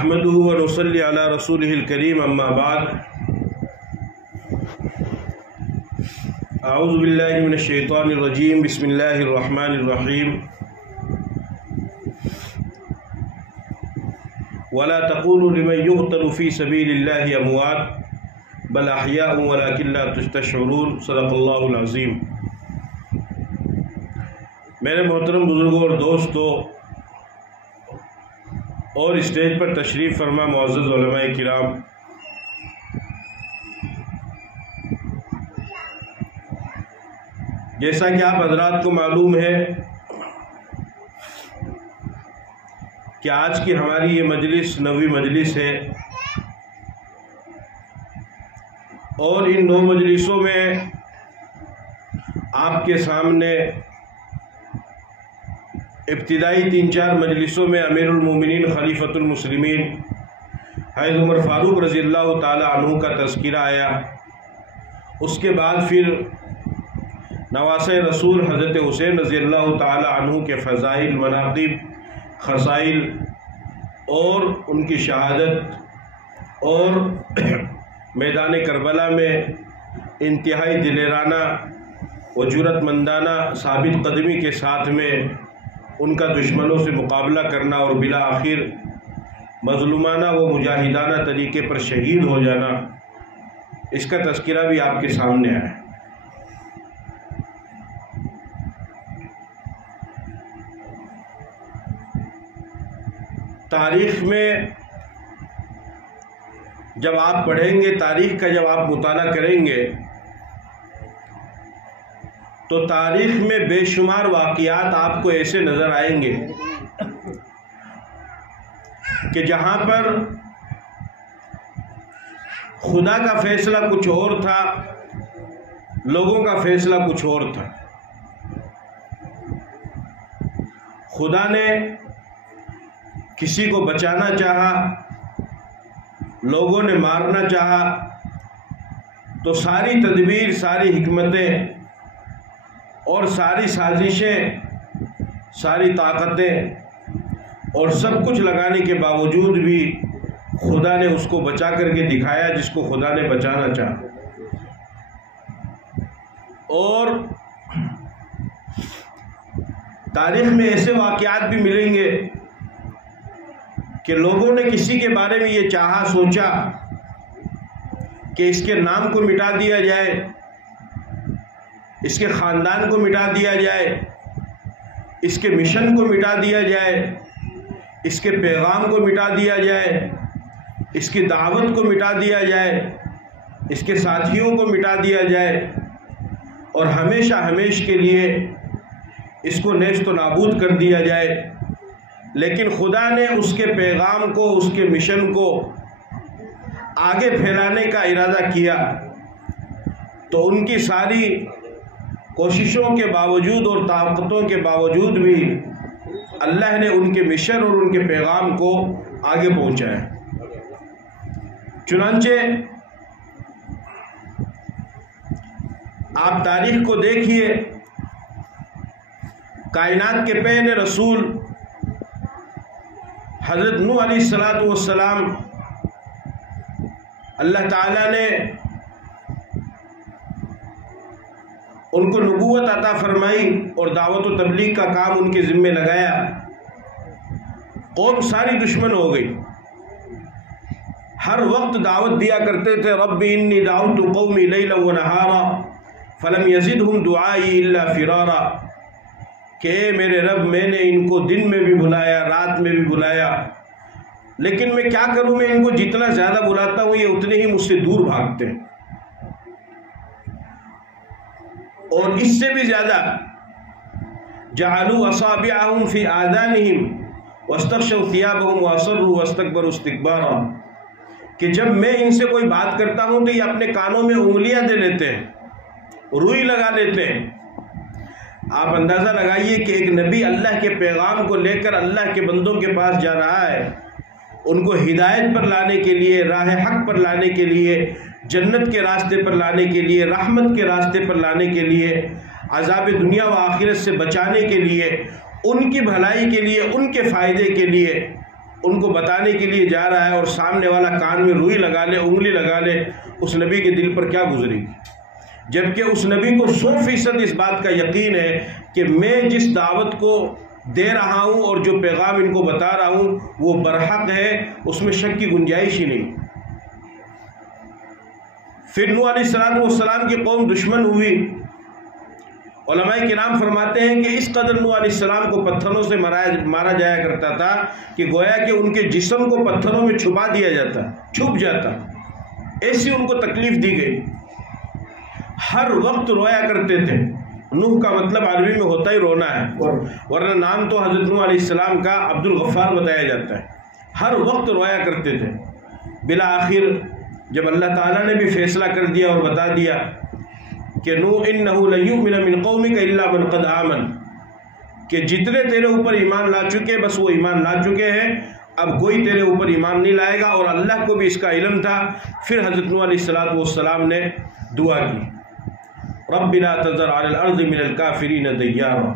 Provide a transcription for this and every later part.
نحمده ونصلي على رسوله الكريم اما بعد اعوذ باللہ من الشیطان الرجیم بسم اللہ الرحمن الرحیم ولا تقولوا لمن يقتل في سبيل الله اموات بل احیاء ولكن لا تشعرون صدق اللہ العظیم۔ میرے محترم بزرگوں اور دوستوں اور اسٹیج پر تشریف فرما معزز علماء کرام، جیسا کہ آپ حضرات کو معلوم ہے کہ آج کی ہماری یہ مجلس 9ویں مجلس ہے، اور ان 9 مجلسوں میں آپ کے سامنے ابتدائی 3-4 مجلسوں میں امیر المومنین خلیفۃ المسلمین حضرت عمر فاروق رضی اللہ تعالی عنہ کا تذکرہ آیا۔ اس کے بعد پھر نواسۂ رسول حضرت حسین رضی اللہ تعالی عنہ کے فضائل، مناقب، خصائل اور ان کی شہادت اور میدان کربلا میں انتہائی دلیرانہ و جرأت مندانہ ثابت قدمی کے ساتھ میں ان کا دشمنوں سے مقابلہ کرنا اور بالآخر مظلومانہ و مجاہدانہ طریقے پر شہید ہو جانا، اس کا تذکرہ بھی آپ کے سامنے آیا۔ تاریخ میں جب آپ پڑھیں گے، تاریخ کا جب آپ مطالعہ کریں گے تو تاریخ میں بے شمار واقعات آپ کو ایسے نظر آئیں گے کہ جہاں پر خدا کا فیصلہ کچھ اور تھا، لوگوں کا فیصلہ کچھ اور تھا۔ خدا نے کسی کو بچانا چاہا، لوگوں نے مارنا چاہا، تو ساری تدبیر، ساری حکمتیں اور ساری سازشیں، ساری طاقتیں اور سب کچھ لگانے کے باوجود بھی خدا نے اس کو بچا کر کے دکھایا جس کو خدا نے بچانا چاہا۔ اور تاریخ میں ایسے واقعات بھی ملیں گے کہ لوگوں نے کسی کے بارے میں یہ چاہا، سوچا کہ اس کے نام کو مٹا دیا جائے، اس کے خاندان کو مٹا دیا جائے، اس کے مشن کو مٹا دیا جائے، اس کے پیغام کو مٹا دیا جائے، اس کی دعوت کو مٹا دیا جائے، اس کے ساتھیوں کو مٹا دیا جائے، اور ہمیشہ ہمیش کے لیے اس کو نیست و نابود کر دیا جائے۔ لیکن خدا نے اس کے پیغام کو، اس کے مشن کو آگے پھیلانے کا ارادہ کیا، تو ان کی ساری کوششوں کے باوجود اور طاقتوں کے باوجود بھی اللہ نے ان کے مشن اور ان کے پیغام کو آگے پہنچایا۔ چنانچہ آپ تاریخ کو دیکھیے، کائنات کے پہلے رسول حضرت نوح علیہ السلام اللہ تعالیٰ نے ان کو نبوت عطا فرمائی اور دعوت و تبلیغ کا کام ان کے ذمے لگایا۔ قوم ساری دشمن ہو گئی، ہر وقت دعوت دیا کرتے تھے، رب انی دعوت قومی لیلا ونہارا فلم یزدہم دعائی الا فرارا، کہ اے میرے رب میں نے ان کو دن میں بھی بلایا، رات میں بھی بلایا، لیکن میں کیا کروں، میں ان کو جتنا زیادہ بلاتا ہوں یہ اتنے ہی مجھ سے دور بھاگتے ہیں، اور اس سے بھی زیادہ جعلوا اصابعهم فی آذانہم واستغشوا ثیابہم واصروا واستکبروا استکبارا، کہ جب میں ان سے کوئی بات کرتا ہوں تو یہ اپنے کانوں میں انگلیاں دے لیتے ہیں، روئی لگا لیتے ہیں۔ آپ اندازہ لگائیے کہ ایک نبی اللہ کے پیغام کو لے کر اللہ کے بندوں کے پاس جا رہا ہے، ان کو ہدایت پر لانے کے لیے، راہ حق پر لانے کے لیے، جنت کے راستے پر لانے کے لیے، رحمت کے راستے پر لانے کے لیے، عذاب دنیا و آخرت سے بچانے کے لیے، ان کی بھلائی کے لیے، ان کے فائدے کے لیے، ان کو بتانے کے لیے جا رہا ہے اور سامنے والا کان میں روئی لگا لے، انگلی لگا لے، اس نبی کے دل پر کیا گزرے گی؟ جبکہ اس نبی کو 100% اس بات کا یقین ہے کہ میں جس دعوت کو دے رہا ہوں اور جو پیغام ان کو بتا رہا ہوں وہ برحق ہے، اس میں شک کی گنجائش ہی نہیں۔ پھر نوح علیہ السلام کی قوم دشمن ہوئی۔ علماء کرام فرماتے ہیں کہ اس قدر نوح علیہ السلام کو پتھروں سے مارا جایا کرتا تھا کہ گویا کہ ان کے جسم کو پتھروں میں چھپا دیا جاتا، چھپ جاتا، ایسی ان کو تکلیف دی گئی۔ ہر وقت رویا کرتے تھے۔ نوح کا مطلب عربی میں ہوتا ہی رونا ہے، ورنہ نام تو حضرت نوح علیہ السلام کا عبد الغفار بتایا جاتا ہے۔ ہر وقت رویا کرتے تھے۔ بالآخر جب اللہ تعالیٰ نے بھی فیصلہ کر دیا اور بتا دیا کہ نوح انہ لن یؤمن من قومک الا من قد آمن، کہ جتنے تیرے اوپر ایمان لا چکے بس وہ ایمان لا چکے ہیں، اب کوئی تیرے اوپر ایمان نہیں لائے گا، اور اللہ کو بھی اس کا علم تھا۔ پھر حضرت نوح علیہ السلام نے دعا کی، رب لا تذر علی الارض من الکافرین دیارا۔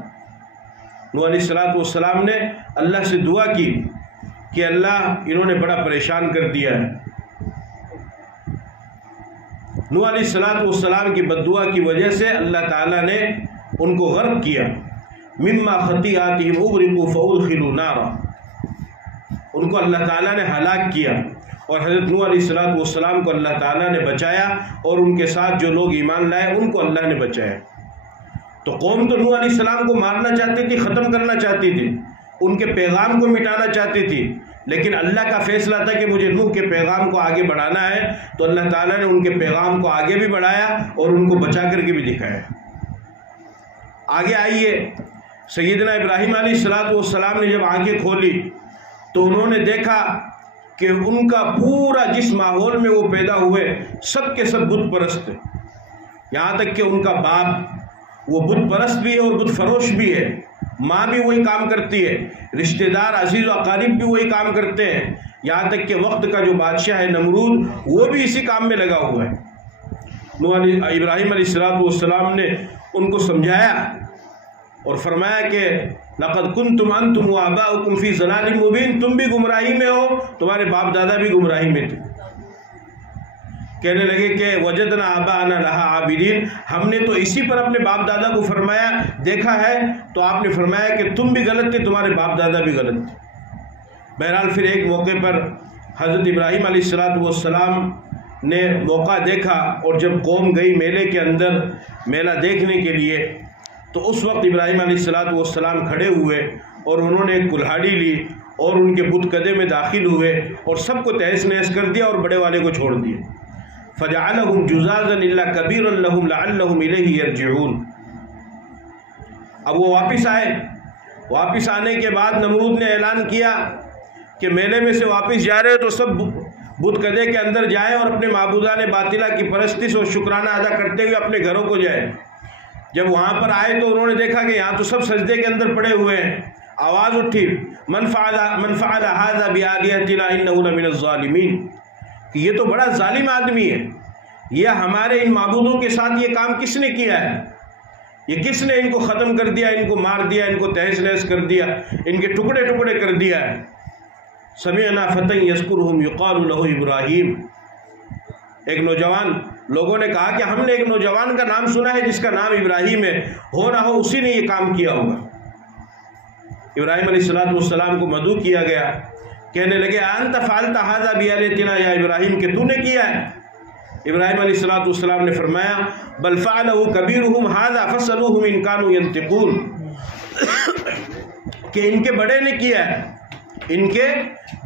نوح علیہ السلام نے اللہ سے دعا کی کہ اللہ انہوں نے بڑا پریشان کر دیا ہے۔ نوح علیہ السلام کی بد دعا کی وجہ سے اللہ تعالیٰ نے ان کو غرق کیا۔ مما خطیئاتہم اغرقوا فادخلوا نارا، ان کو اللہ تعالیٰ نے ہلاک کیا، اور حضرت نوح علیہ السلام کو اللہ تعالیٰ نے بچایا، اور ان کے ساتھ جو لوگ ایمان لائے ان کو اللہ نے بچایا۔ تو قوم تو نوح علیہ السلام کو مارنا چاہتی تھی، ختم کرنا چاہتی تھی، ان کے پیغام کو مٹانا چاہتی تھی، لیکن اللہ کا فیصلہ تھا کہ مجھے نوح کے پیغام کو آگے بڑھانا ہے، تو اللہ تعالیٰ نے ان کے پیغام کو آگے بھی بڑھایا اور ان کو بچا کر کے بھی دکھایا۔ آگے آئیے، سیدنا ابراہیم علیہ السلام نے جب آنکھیں کھولی تو انہوں نے دیکھا کہ ان کا پورا جس ماحول میں وہ پیدا ہوئے سب کے سب بت پرست، یہاں تک کہ ان کا باپ وہ بت پرست بھی ہے اور بت فروش بھی ہے، ماں بھی وہی کام کرتی ہے، رشتہ دار عزیز و اقارب بھی وہی کام کرتے ہیں، یہاں تک کہ وقت کا جو بادشاہ ہے نمرود وہ بھی اسی کام میں لگا ہوا ہے۔ ابراہیم علیہ السلام نے ان کو سمجھایا اور فرمایا کہ لقد کنتم انتم وآباؤکم فی ضلال مبین، تم بھی گمراہی میں ہو، تمہارے باپ دادا بھی گمراہی میں تھے۔ کہنے لگے کہ وجدنا آباءنا لہا عابدین، ہم نے تو اسی پر اپنے باپ دادا کو فرمایا دیکھا ہے، تو آپ نے فرمایا کہ تم بھی غلط تھے، تمہارے باپ دادا بھی غلط تھے۔ بہرحال پھر ایک موقع پر حضرت ابراہیم علیہ السلام نے موقع دیکھا، اور جب قوم گئی میلے کے اندر میلہ دیکھنے کے لیے، تو اس وقت ابراہیم علیہ السلام کھڑے ہوئے اور انہوں نے ایک کلہاڑی لی اور ان کے بت کدے میں داخل ہوئے اور سب کو تہس نہس کر دیا اور بڑے والے کو چھوڑ دیا۔ فجعلهم جزازا الا كبيرا لهم لعلهم اليه يرجعون۔ اب وہ واپس آئے، واپس آنے کے بعد نمرود نے اعلان کیا کہ میلے میں سے واپس جا رہے ہو تو سب بت کدے کے اندر جائیں اور اپنے معبودان باطلہ کی پرستش اور شکرانہ ادا کرتے ہوئے اپنے گھروں کو جائیں۔ جب وہاں پر آئے تو انہوں نے دیکھا کہ یہاں تو سب سجدے کے اندر پڑے ہوئے ہیں، آواز اٹھی من فعل هذا بآلهتنا انه لمن الظالمین، کہ یہ تو بڑا ظالم آدمی ہے، یہ ہمارے ان معبودوں کے ساتھ یہ کام کس نے کیا ہے، یہ کس نے ان کو ختم کر دیا، ان کو مار دیا، ان کو تہس نہس کر دیا، ان کے ٹکڑے ٹکڑے کر دیا ہے۔ سمعنا فتى يذكرهم يقال له ابراہیم، ایک نوجوان، لوگوں نے کہا کہ ہم نے ایک نوجوان کا نام سنا ہے جس کا نام ابراہیم ہے، ہو نہ ہو اسی نے یہ کام کیا ہوگا۔ ابراہیم علیہ السلام کو مدعو کیا گیا، کہنے لگے انت فعلت هذا بآلهتنا یا ابراہیم، کہ تو نے کیا ہے؟ ابراہیم علیہ السلام نے فرمایا بل فعله كبيرهم هذا فاسألوهم ان كانوا ينطقون، کہ ان کے بڑے نے کیا ہے، ان کے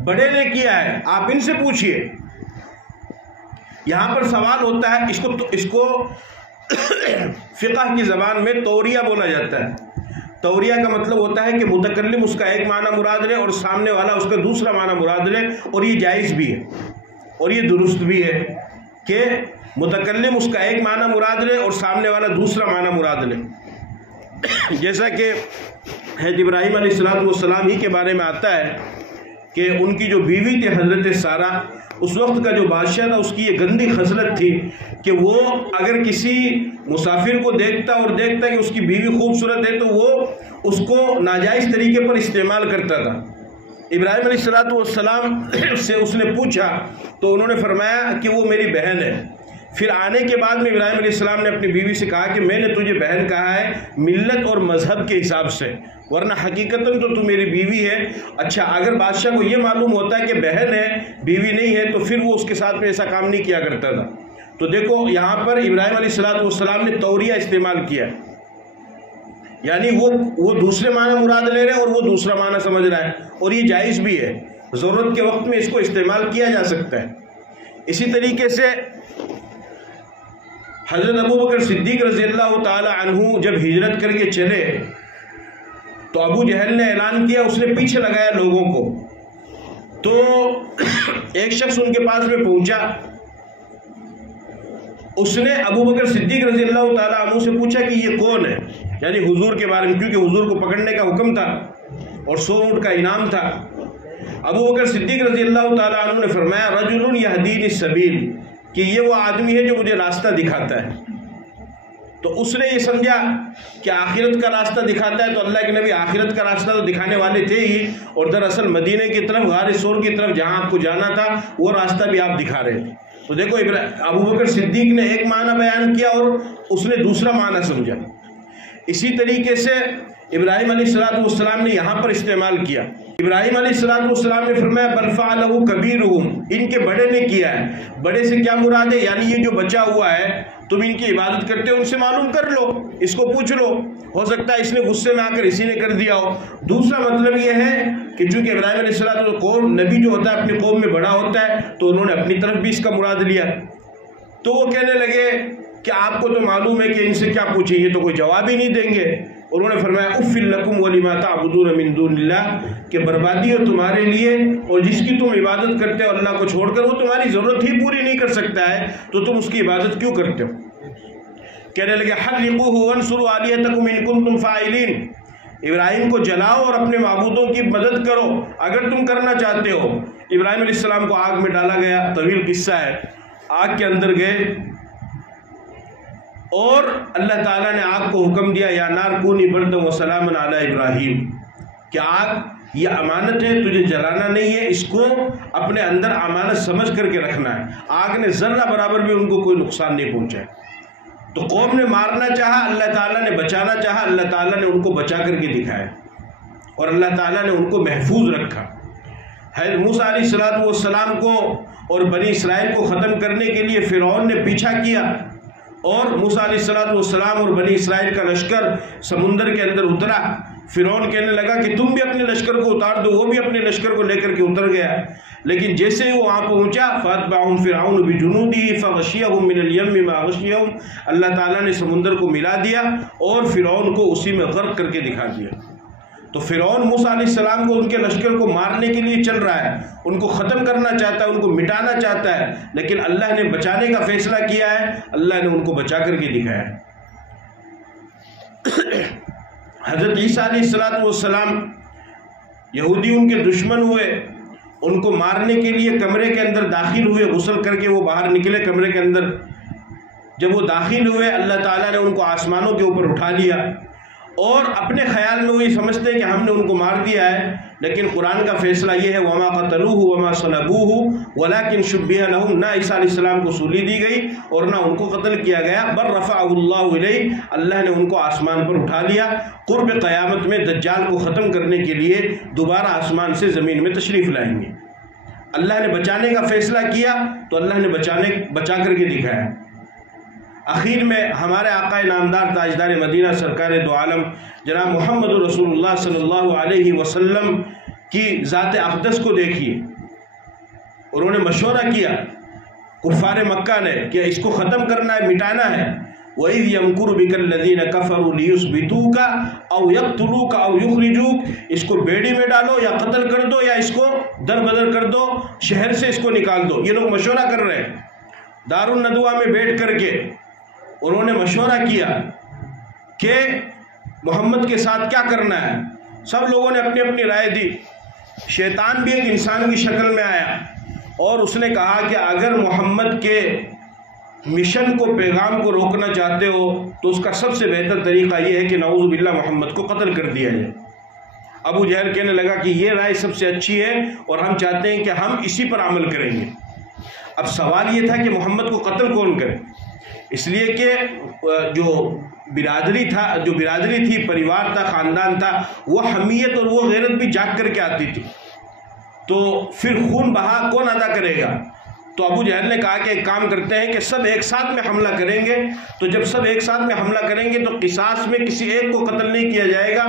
بڑے نے کیا ہے، آپ ان سے پوچھئے۔ یہاں پر سوال ہوتا ہے، اس کو فقہ کی زبان میں توریہ بولا جاتا ہے۔ توریہ کا مطلب ہوتا ہے کہ متکلم اس کا ایک معنی مراد لے اور سامنے والا اس کا دوسرا معنی مراد لے، اور یہ جائز بھی ہے اور یہ درست بھی ہے کہ متکلم اس کا ایک معنی مراد لے اور سامنے والا دوسرا معنی مراد لے۔ جیسا کہ حضرت ابراہیم علیہ السلام ہی کے بارے میں آتا ہے کہ ان کی جو بیوی تھی حضرت سارہ، اس وقت کا جو بادشاہ تھا اس کی یہ گندی خصلت تھی کہ وہ اگر کسی مسافر کو دیکھتا کہ اس کی بیوی خوبصورت ہے تو وہ اس کو ناجائز طریقے پر استعمال کرتا تھا، ابراہیم علیہ السلام سے اس نے پوچھا تو انہوں نے فرمایا کہ وہ میری بہن ہے۔ پھر آنے کے بعد میں ابراہیم علیہ السلام نے اپنی بیوی سے کہا کہ میں نے تجھے بہن کہا ہے ملت اور مذہب کے حساب سے، ورنہ حقیقتاً تو میری بیوی ہے۔ اچھا، اگر بادشاہ کو یہ معلوم ہوتا ہے کہ بہن ہے بیوی نہیں ہے تو پھر وہ اس کے ساتھ میں ایسا کام نہیں کیا کرتا تھا۔ تو دیکھو یہاں پر ابراہیم علیہ السلام نے توریہ استعمال کیا، یعنی وہ دوسرے معنی مراد لے رہے ہیں اور وہ دوسرا معنی سمجھ رہا ہے، اور یہ جائز بھی ہے، ضرورت کے وقت میں اس کو استعمال کیا جا سکتا ہے۔ اسی طریقے سے حضرت ابوبکر صدیق رضی اللہ تعالی عنہ جب ہجرت کر کے چلے تو ابو جہل نے اعلان کیا، اس نے پیچھے لگایا لوگوں کو، تو ایک شخص ان کے پاس میں پہنچا، اس نے ابوبکر صدیق رضی اللہ تعالی عنہ سے پوچھا کہ یہ کون ہے، یعنی حضور کے بارے میں، کیونکہ حضور کو پکڑنے کا حکم تھا اور 100 اونٹ کا انعام تھا۔ ابوبکر صدیق رضی اللہ تعالی عنہ نے فرمایا رجل یہدینی السبیل، کہ یہ وہ آدمی ہے جو مجھے راستہ دکھاتا ہے۔ تو اس نے یہ سمجھا کہ آخرت کا راستہ دکھاتا ہے، تو اللہ کے نبی آخرت کا راستہ تو دکھانے والے تھے ہی، اور دراصل مدینے کی طرف غار ثور کی طرف جہاں آپ کو جانا تھا وہ راستہ بھی آپ دکھا رہے تھے۔ تو دیکھو ابوبکر صدیق نے ایک معنی بیان کیا اور اس نے دوسرا معنی سمجھا۔ اسی طریقے سے ابراہیم علیہ السلام نے یہاں پر استعمال کیا۔ ابراہیم علیہ السلام نے فرمایا بل فعلہ کبیرہم، ان کے بڑے نے کیا ہے۔ بڑے سے کیا مراد ہے؟ یعنی یہ جو بچا ہوا ہے تم ان کی عبادت کرتے ہو، ان سے معلوم کر لو، اس کو پوچھ لو، ہو سکتا ہے اس نے غصے میں آ کر اسی نے کر دیا ہو۔ دوسرا مطلب یہ ہے کہ چونکہ ابراہیم علیہ السلام قوم، نبی جو ہوتا ہے اپنی قوم میں بڑا ہوتا ہے، تو انہوں نے اپنی طرف بھی اس کا مراد لیا، تو وہ کہنے لگے کہ آپ کو تو معلوم ہے کہ ان سے کیا پوچھیں، یہ تو کوئی جواب ہی نہیں دیں گے۔ انہوں نے فرمایا اف لکم ولما تعبدون من دون اللہ، کہ بربادی ہے تمہارے لیے، اور جس کی تم عبادت کرتے ہو اللہ کو چھوڑ کر، وہ تمہاری ضرورت ہی پوری نہیں کر سکتا ہے، تو تم اس کی عبادت کیوں کرتے ہو؟ کہنے لگے حرقوہ وانصروا آلیہتکم ان کنتم فاعلین، ابراہیم کو جلاؤ اور اپنے معبودوں کی مدد کرو اگر تم کرنا چاہتے ہو۔ ابراہیم علیہ السلام کو آگ میں ڈالا گیا، طویل قصہ ہے، آگ کے اندر گئے اور اللہ تعالیٰ نے آگ کو حکم دیا یا نار کونی بردا وسلاما علی ابراہیم، کہ آگ یہ امانت ہے، تجھے جلانا نہیں ہے، اس کو اپنے اندر امانت سمجھ کر کے رکھنا ہے۔ آگ نے ذرہ برابر بھی ان کو کوئی نقصان نہیں پہنچا۔ تو قوم نے مارنا چاہا، اللہ تعالیٰ نے بچانا چاہا، اللہ تعالیٰ نے ان کو بچا کر کے دکھایا اور اللہ تعالیٰ نے ان کو محفوظ رکھا۔ حضرت موسیٰ علیہ السلام کو اور بنی اسرائیل کو ختم کرنے کے لیے فرعون نے پیچھا کیا، اور موسیٰ علیہ السلام اور بنی اسرائیل کا لشکر سمندر کے اندر اترا۔ فرعون کہنے لگا کہ تم بھی اپنے لشکر کو اتار دو، وہ بھی اپنے لشکر کو لے کر کے اتر گیا، لیکن جیسے ہی وہ وہاں پہنچا فَأَتْبَعَهُمْ فِرْعَوْنُ بِجُنُودِهِ فَغَشِيَهُمْ مِنَ الْيَمِّ مَا غَشِيَهُمْ، اللہ تعالیٰ نے سمندر کو ملا دیا اور فرعون کو اسی میں غرق کر کے دکھا دیا۔ تو فرعون موسیٰ علیہ السلام کو ان کے لشکر کو مارنے کے لیے چل رہا ہے، ان کو ختم کرنا چاہتا ہے، ان کو مٹانا چاہتا ہے، لیکن اللہ نے بچانے کا فیصلہ کیا ہے، اللہ نے ان کو بچا کر کے دکھایا۔ حضرت عیسیٰ علیہ السلام، یہودی ان کے دشمن ہوئے، ان کو مارنے کے لیے کمرے کے اندر داخل ہوئے، غسل کر کے وہ باہر نکلے کمرے کے اندر۔ جب وہ داخل ہوئے اللہ تعالیٰ نے ان کو آسمانوں کے اوپر اٹھا لیا، اور اپنے خیال میں وہ یہ سمجھتے ہیں کہ ہم نے ان کو مار دیا ہے، لیکن قرآن کا فیصلہ یہ ہے وَمَا قَتَلُوهُ وَمَا صَلَبُوهُ وَلَكِنْ شُبِّهَ لَهُمْ، نہ عیسیٰ علیہ السلام کو سولی دی گئی اور نہ ان کو قتل کیا گیا، بل رفعه اللہ الیہ، اللہ نے ان کو آسمان پر اٹھا لیا۔ قرب قیامت میں دجال کو ختم کرنے کے لیے دوبارہ آسمان سے زمین میں تشریف لائیں گے۔ اللہ نے بچانے کا فیصلہ کیا تو اللہ نے بچا کر کے دکھایا۔ اخیر میں ہمارے آقا نامدار تاجدار مدینہ سرکار دو عالم جناب محمد رسول اللہ صلی اللہ علیہ وسلم کی ذات اقدس کو دیکھیے، انہوں نے مشورہ کیا کفار مکہ نے کہ اس کو ختم کرنا ہے، مٹانا ہے۔ وَإِذْ يَمْكُرُ بِكَ الَّذِينَ كَفَرُوا لِيُثْبِتُوكَ أَوْ يَقْتُلُوكَ أَوْ يُخْرِجُوكَ، اس کو بیڑی میں ڈالو یا قتل کر دو یا اس کو در بدر کر دو، شہر سے اس کو نکال دو۔ یہ لوگ مشورہ کر رہے ہیں دار الندوہ میں بیٹھ کر کے، انہوں نے مشورہ کیا کہ محمد کے ساتھ کیا کرنا ہے۔ سب لوگوں نے اپنی اپنی رائے دی۔ شیطان بھی ایک انسان کی شکل میں آیا اور اس نے کہا کہ اگر محمد کے مشن کو، پیغام کو روکنا چاہتے ہو تو اس کا سب سے بہتر طریقہ یہ ہے کہ نعوذ باللہ محمد کو قتل کر دیا جائے۔ ابو جہل کہنے لگا کہ یہ رائے سب سے اچھی ہے اور ہم چاہتے ہیں کہ ہم اسی پر عمل کریں گے۔ اب سوال یہ تھا کہ محمد کو قتل کون کرے، اس لیے کہ جو برادری تھی، پریوار تھا، خاندان تھا، وہ حمیت اور وہ غیرت بھی جاگ کر کے آتی تھی، تو پھر خون بہا کون ادا کرے گا؟ تو ابو جہل نے کہا کہ ایک کام کرتے ہیں کہ سب ایک ساتھ میں حملہ کریں گے، تو جب سب ایک ساتھ میں حملہ کریں گے تو قصاص میں کسی ایک کو قتل نہیں کیا جائے گا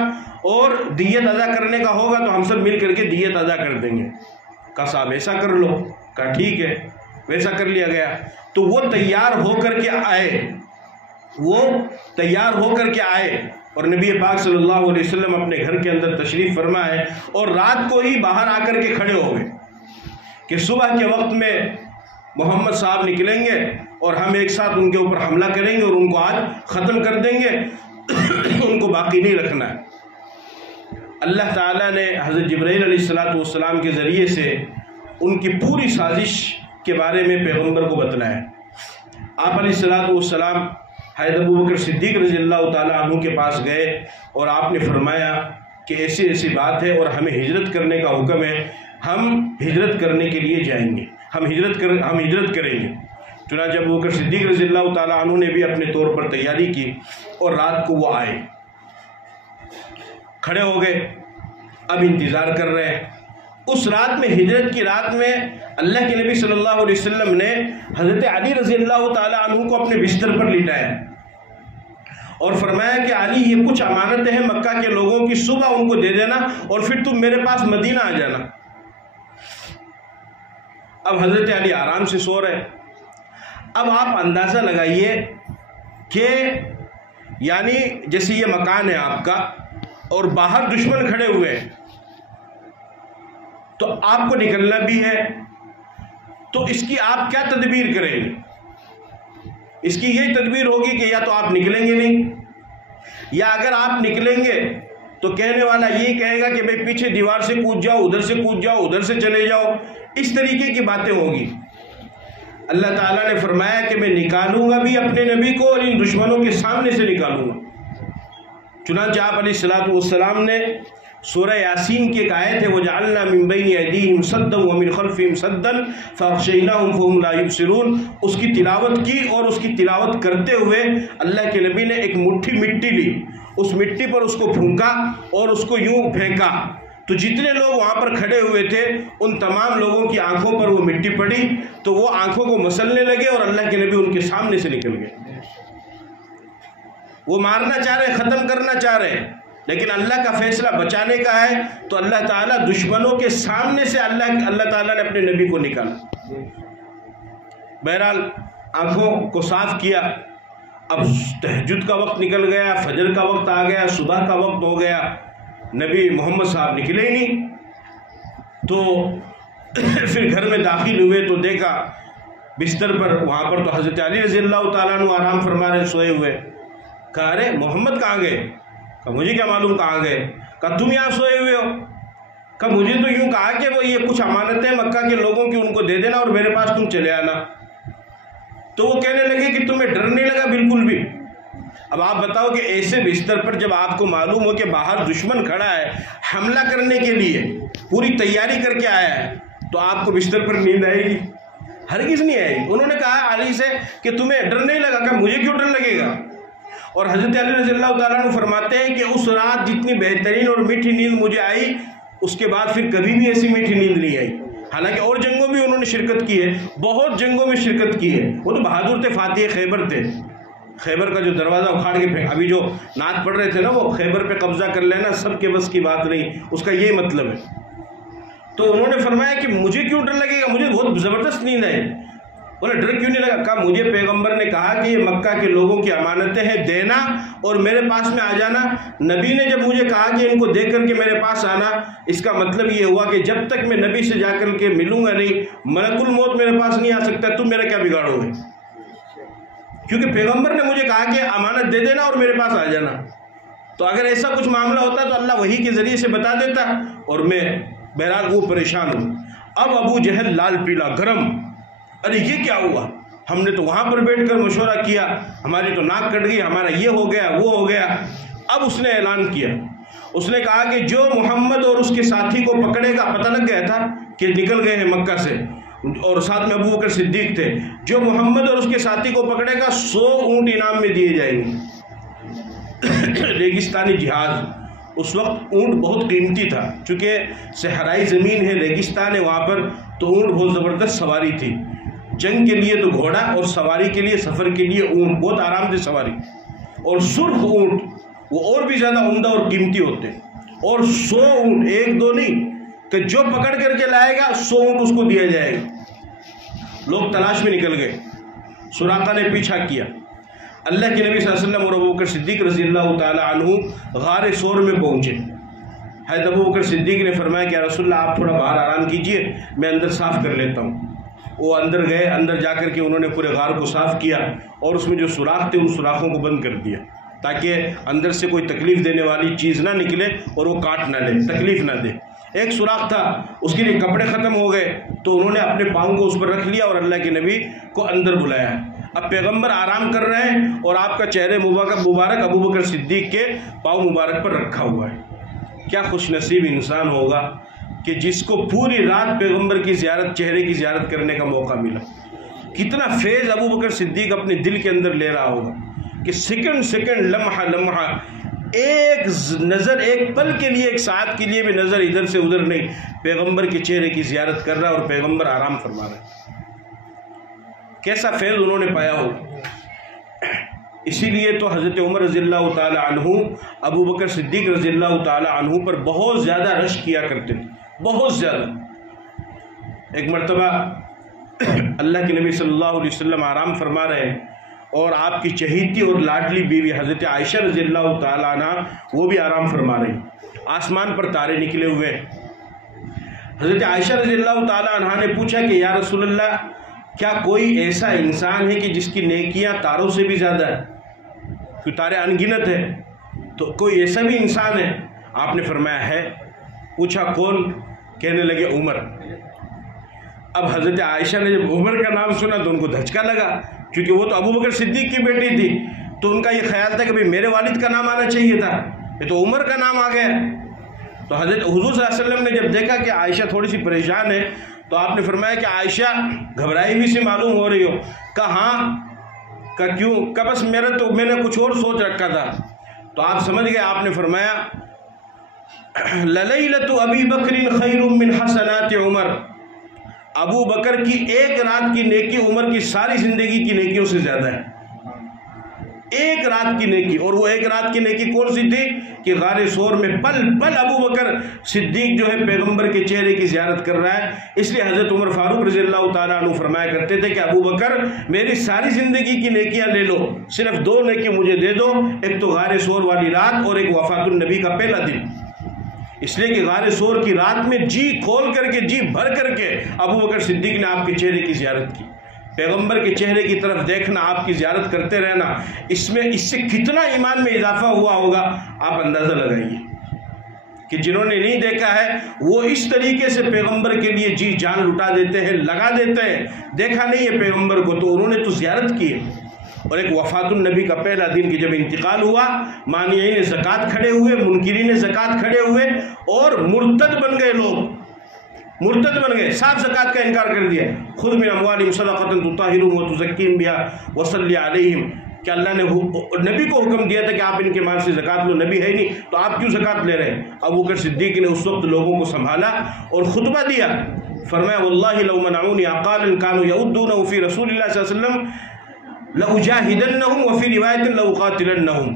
اور دیت ادا کرنے کا ہوگا تو ہم سب مل کر کے دیت ادا کر دیں گے۔ کہا صاحب ایسا کر لو، کہا ٹھیک ہے، ویسا کر لیا گیا۔ تو وہ تیار ہو کر کے آئے اور نبی پاک صلی اللہ علیہ وسلم اپنے گھر کے اندر تشریف فرما ہے اور رات کو ہی باہر آ کر کے کھڑے ہو گئے کہ صبح کے وقت میں محمد صاحب نکلیں گے اور ہم ایک ساتھ ان کے اوپر حملہ کریں گے اور ان کو آج ختم کر دیں گے، ان کو باقی نہیں رکھنا ہے۔ اللہ تعالیٰ نے حضرت جبرائیل علیہ السلام کے ذریعے سے ان کی پوری سازش کے بارے میں پیغمبر کو بتلایا۔ آپ علیہ السلام حضرت ابوبکر صدیق رضی اللہ تعالیٰ عنہ کے پاس گئے اور آپ نے فرمایا کہ ایسی ایسی بات ہے اور ہمیں ہجرت کرنے کا حکم ہے، ہم ہجرت کرنے کے لیے جائیں گے، ہم ہجرت کریں گے۔ چنانچہ ابوبکر صدیق رضی اللہ تعالیٰ عنہ نے بھی اپنے طور پر تیاری کی اور رات کو وہ آئے، کھڑے ہو گئے، اب انتظار کر رہے ہیں۔ اس رات میں، ہجرت کی رات میں، اللہ کے نبی صلی اللہ علیہ وسلم نے حضرت علی رضی اللہ تعالیٰ عنہ کو اپنے بستر پر لٹایا اور فرمایا کہ علی یہ کچھ امانتیں ہیں مکہ کے لوگوں کی، صبح ان کو دے دینا اور پھر تم میرے پاس مدینہ آ جانا۔ اب حضرت علی آرام سے سو رہے۔ اب آپ اندازہ لگائیے کہ یعنی جیسے یہ مکان ہے آپ کا اور باہر دشمن کھڑے ہوئے ہیں تو آپ کو نکلنا بھی ہے، تو اس کی آپ کیا تدبیر کریں گے؟ اس کی یہی تدبیر ہوگی کہ یا تو آپ نکلیں گے نہیں، یا اگر آپ نکلیں گے تو کہنے والا یہی کہے گا کہ بھئی پیچھے دیوار سے کود جاؤ، ادھر سے کود جاؤ، ادھر سے چلے جاؤ، اس طریقے کی باتیں ہوگی۔ اللہ تعالیٰ نے فرمایا کہ میں نکالوں گا بھی اپنے نبی کو اور ان دشمنوں کے سامنے سے نکالوں گا۔ چنانچہ آپ علیہ السلام نے سورہ یاسین کی ایک آیت ہے وَجَعَلْنَا مِن بَيْنِ أَيْدِيهِمْ سَدًّا وَمِنْ خَلْفِهِمْ سَدًّا فَأَغْشَيْنَاهُمْ فَهُمْ لَا يُبْصِرُونَ، اس کی تلاوت کی اور اس کی تلاوت کرتے ہوئے اللہ کے نبی نے ایک مٹھی مٹی لی، اس مٹی پر اس کو پھونکا اور اس کو یوں پھینکا تو جتنے لوگ وہاں پر کھڑے ہوئے تھے ان تمام لوگوں کی آنکھوں پر وہ مٹی پڑی تو وہ آنکھوں کو مسلنے لگے اور اللہ کے نبی ان کے سامنے سے نکل گئے۔ وہ مارنا چاہ رہے، ختم کرنا چاہ رہے، لیکن اللہ کا فیصلہ بچانے کا ہے تو اللہ تعالیٰ دشمنوں کے سامنے سے اللہ تعالیٰ نے اپنے نبی کو نکالا۔ بہرحال آنکھوں کو صاف کیا۔ اب تہجد کا وقت نکل گیا، فجر کا وقت آ گیا، صبح کا وقت ہو گیا، نبی محمد صاحب نکلے ہی نہیں۔ تو پھر گھر میں داخل ہوئے تو دیکھا بستر پر، وہاں پر تو حضرت علی رضی اللہ تعالیٰ عنہ آرام فرما رہے، سوئے ہوئے۔ کہا ارے محمد کہاں گئے؟ کہا مجھے کیا معلوم کہاں گئے؟ کہا تم یہاں سوئے ہوئے ہو؟ کہا مجھے تو یوں کہا کہ وہ یہ کچھ امانتیں مکہ کے لوگوں کی ان کو دے دینا اور میرے پاس تم چلے آنا۔ تو وہ کہنے لگے کہ تمہیں ڈر نہیں لگا بالکل بھی؟ اب آپ بتاؤ کہ ایسے بستر پر جب آپ کو معلوم ہو کہ باہر دشمن کھڑا ہے حملہ کرنے کے لیے، پوری تیاری کر کے آیا ہے، تو آپ کو بستر پر نیند آئے گی؟ ہرگز نہیں آئے گی۔ انہوں نے کہا علی سے کہ تمہیں ڈر نہیں لگا؟ کہ مجھے کیوں ڈر لگے گا؟ اور حضرت علی رضی اللہ تعالیٰ عنہ فرماتے ہیں کہ اس رات جتنی بہترین اور میٹھی نیند مجھے آئی، اس کے بعد پھر کبھی بھی ایسی میٹھی نیند نہیں آئی۔ حالانکہ اور جنگوں میں انہوں نے شرکت کی ہے، بہت جنگوں میں شرکت کی ہے، وہ تو بہادر تھے، فاتح خیبر تھے۔ خیبر کا جو دروازہ اکھاڑ کے پھینک، ابھی جو نعت پڑھ رہے تھے نا، وہ خیبر پہ قبضہ کر لینا سب کے بس کی بات نہیں، اس کا یہی مطلب ہے۔ تو انہوں نے فرمایا کہ مجھے کیوں ڈر لگے گا؟ مجھے بہت زبردست نیند ہے۔ بولے ڈر کیوں نہیں لگا؟ کہا مجھے پیغمبر نے کہا کہ یہ مکہ کے لوگوں کی امانتیں ہیں، دینا اور میرے پاس میں آ جانا۔ نبی نے جب مجھے کہا کہ ان کو دے کر کے میرے پاس آنا، اس کا مطلب یہ ہوا کہ جب تک میں نبی سے جا کر کے ملوں گا نہیں، ملک الموت میرے پاس نہیں آ سکتا، تم میرا کیا بگاڑو گے؟ کیونکہ پیغمبر نے مجھے کہا کہ امانت دے دینا اور میرے پاس آ جانا۔ تو اگر ایسا کچھ معاملہ ہوتا تو اللہ وحی کے ذریعے سے بتا دیتا، اور میں بہرحال وہ پریشان ہوں۔ اب ابو جہل لال پیلا گرم، ارے یہ کیا ہوا؟ ہم نے تو وہاں پر بیٹھ کر مشورہ کیا، ہماری تو ناک کٹ گئی، ہمارا یہ ہو گیا وہ ہو گیا۔ اب اس نے اعلان کیا اس نے کہا کہ جو محمد اور اس کے ساتھی کو پکڑے گا، پتہ لگ گیا تھا کہ نکل گئے ہیں مکہ سے، اور ساتھ میں ابو بکر صدیق تھے، جو محمد اور اس کے ساتھی کو پکڑے گا 100 اونٹ انعام میں دیے جائیں گے۔ ریگستانی جہاز، اس وقت اونٹ بہت قیمتی تھا، چونکہ صحرائی زمین ہے، ریگستان ہے وہاں پر، تو اونٹ بہت زبردست سواری تھی۔ جنگ کے لیے تو گھوڑا، اور سواری کے لیے، سفر کے لیے اونٹ بہت آرام دہ سواری، اور سرخ اونٹ وہ اور بھی زیادہ عمدہ اور قیمتی ہوتے ہیں۔ اور 100 اونٹ، ایک دو نہیں، کہ جو پکڑ کر کے لائے گا 100 اونٹ اس کو دیا جائے گا۔ لوگ تلاش میں نکل گئے، سراقہ نے پیچھا کیا، اللہ کے نبی صلی اللہ علیہ وسلم اور ابو بکر صدیق رضی اللہ تعالی عنہ غار ثور میں پہنچے۔ حضرت ابو بکر صدیق نے فرمایا کہ یا رسول اللہ آپ تھوڑا باہر آرام کیجئے، میں اندر صاف کر لیتا ہوں۔ وہ اندر گئے، اندر جا کر کے انہوں نے پورے غار کو صاف کیا، اور اس میں جو سوراخ تھے ان سوراخوں کو بند کر دیا، تاکہ اندر سے کوئی تکلیف دینے والی چیز نہ نکلے اور وہ کاٹ نہ لے، تکلیف نہ دے۔ ایک سوراخ تھا، اس کے لیے کپڑے ختم ہو گئے، تو انہوں نے اپنے پاؤں کو اس پر رکھ لیا اور اللہ کے نبی کو اندر بلایا۔ اب پیغمبر آرام کر رہے ہیں اور آپ کا چہرے مبارک ابو بکر صدیق کے پاؤں مبارک پر رکھا ہوا ہے۔ کیا خوش نصیب انسان ہوگا کہ جس کو پوری رات پیغمبر کی زیارت، چہرے کی زیارت کرنے کا موقع ملا۔ کتنا فیض ابو بکر صدیق اپنے دل کے اندر لے رہا ہوگا کہ سیکنڈ سیکنڈ، لمحہ لمحہ، ایک نظر، ایک پل کے لیے، ایک ساعت کے لیے بھی نظر ادھر سے ادھر نہیں، پیغمبر کے چہرے کی زیارت کر رہا ہے اور پیغمبر آرام فرما رہا ہے۔ کیسا فیض انہوں نے پایا ہو۔ اسی لیے تو حضرت عمر رضی اللہ تعالی عنہ ابو بکر صدیق رضی اللہ تعالی عنہ پر بہت زیادہ رش کیا کرتے تھے، بہت زیادہ۔ ایک مرتبہ اللہ کے نبی صلی اللہ علیہ وسلم آرام فرما رہے ہیں، اور آپ کی چہیتی اور لاڈلی بیوی حضرت عائشہ رضی اللہ تعالیٰ عنہ وہ بھی آرام فرما رہی۔ آسمان پر تارے نکلے ہوئے، حضرت عائشہ رضی اللہ تعالیٰ عنہ نے پوچھا کہ یا رسول اللہ کیا کوئی ایسا انسان ہے کہ جس کی نیکیاں تاروں سے بھی زیادہ ہے؟ کہ تارے انگنت ہے، تو کوئی ایسا بھی انسان ہے؟ آپ نے فرمایا ہے۔ پوچھا کون؟ کہنے لگے عمر۔ اب حضرت عائشہ نے جب عمر کا نام سنا تو ان کو دھچکا لگا، کیونکہ وہ تو ابو بکر صدیق کی بیٹی تھی، تو ان کا یہ خیال تھا کہ بھئی میرے والد کا نام آنا چاہیے تھا، یہ تو عمر کا نام آ گیا۔ تو حضرت حضور صلی اللہ علیہ وسلم نے جب دیکھا کہ عائشہ تھوڑی سی پریشان ہے، تو آپ نے فرمایا کہ عائشہ گھبرائی ہوئی سی معلوم ہو رہی ہو؟ کہا ہاں۔ کہا کیوں؟ کہ بس میں نے کچھ اور سوچ رکھا تھا۔ تو آپ سمجھ گئے، آپ نے فرمایا لَلَيْلَةُ أَبِي بَكْرٍ خَيْرٌ مِّنْ حَسَنَاتِ عُمَرَ، ابو بکر کی ایک رات کی نیکی عمر کی ساری زندگی کی نیکیوں سے زیادہ ہے۔ ایک رات کی نیکی، اور وہ ایک رات کی نیکی کون سی تھی کہ غار ثور میں پل پل ابو بکر صدیق جو ہے پیغمبر کے چہرے کی زیارت کر رہا ہے۔ اس لیے حضرت عمر فاروق رضی اللہ تعالیٰ عنہ فرمایا کرتے تھے کہ ابو بکر میری ساری زندگی کی نیکیاں لے لو، صرف 2 نیکی مجھے دے دو، ایک تو غار ثور والی رات اور ایک وفات النبی کا پہلا دن۔ اس لیے کہ غار ثور کی رات میں جی کھول کر کے، جی بھر کر کے ابو بکر صدیق نے آپ کے چہرے کی زیارت کی۔ پیغمبر کے چہرے کی طرف دیکھنا، آپ کی زیارت کرتے رہنا، اس سے کتنا ایمان میں اضافہ ہوا ہوگا آپ اندازہ لگائیے۔ کہ جنہوں نے نہیں دیکھا ہے وہ اس طریقے سے پیغمبر کے لیے جی جان لٹا دیتے ہیں، لگا دیتے ہیں۔ دیکھا نہیں ہے پیغمبر کو تو انہوں نے تو زیارت کی ہے۔ اور ایک وفات النبی کا پہلا دن کہ جب انتقال ہوا، مانعین زکوٰۃ کھڑے ہوئے، منکرین زکوٰۃ کھڑے ہوئے، اور مرتد بن گئے لوگ، مرتد بن گئے، صاف زکوٰۃ کا انکار کر دیا۔ خذ من اموالہم صدقۃ تطہرہم وتزکیہم بہا وصلی علیہم، کہ اللہ نے نبی کو حکم دیا تھا کہ آپ ان کے مال سے زکوٰۃ لو، نبی ہے نہیں تو آپ کیوں زکوٰۃ لے رہے ہیں؟ ابو بکر صدیق نے اس وقت لوگوں کو سنبھالا اور خطبہ دیا، فرمایا واللہ لو منعونی عقالا كانوا يؤدونه في رسول اللہ صلی اللہ علیہ وسلم لأجاہدنہم وفی روایت لأقاتلنہم،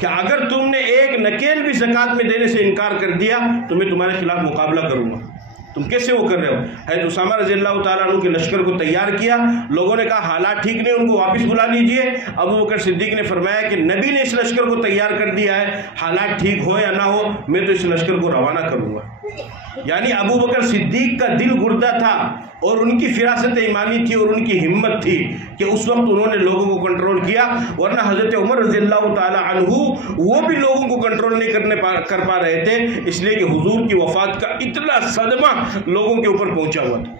کہ اگر تم نے ایک نکیل بھی زکوٰۃ میں دینے سے انکار کر دیا تو میں تمہارے خلاف مقابلہ کروں گا۔ تم کیسے وہ کر رہے ہو؟ حضرت اسامہ رضی اللہ تعالیٰ عنہ کے لشکر کو تیار کیا، لوگوں نے کہا حالات ٹھیک نہیں، ان کو واپس بلا لیجئے۔ ابو بکر صدیق نے فرمایا کہ نبی نے اس لشکر کو تیار کر دیا ہے، حالات ٹھیک ہو یا نہ ہو میں تو اس لشکر کو روانہ کروں گا۔ یعنی ابو بکر صدیق کا دل گردہ تھا، اور ان کی فراست ایمانی تھی اور ان کی ہمت تھی کہ اس وقت انہوں نے لوگوں کو کنٹرول کیا، ورنہ حضرت عمر رضی اللہ تعالی عنہ وہ بھی لوگوں کو کنٹرول نہیں کر پا رہے تھے، اس لیے کہ حضور کی وفات کا اتنا صدمہ لوگوں کے اوپر پہنچا ہوا تھا۔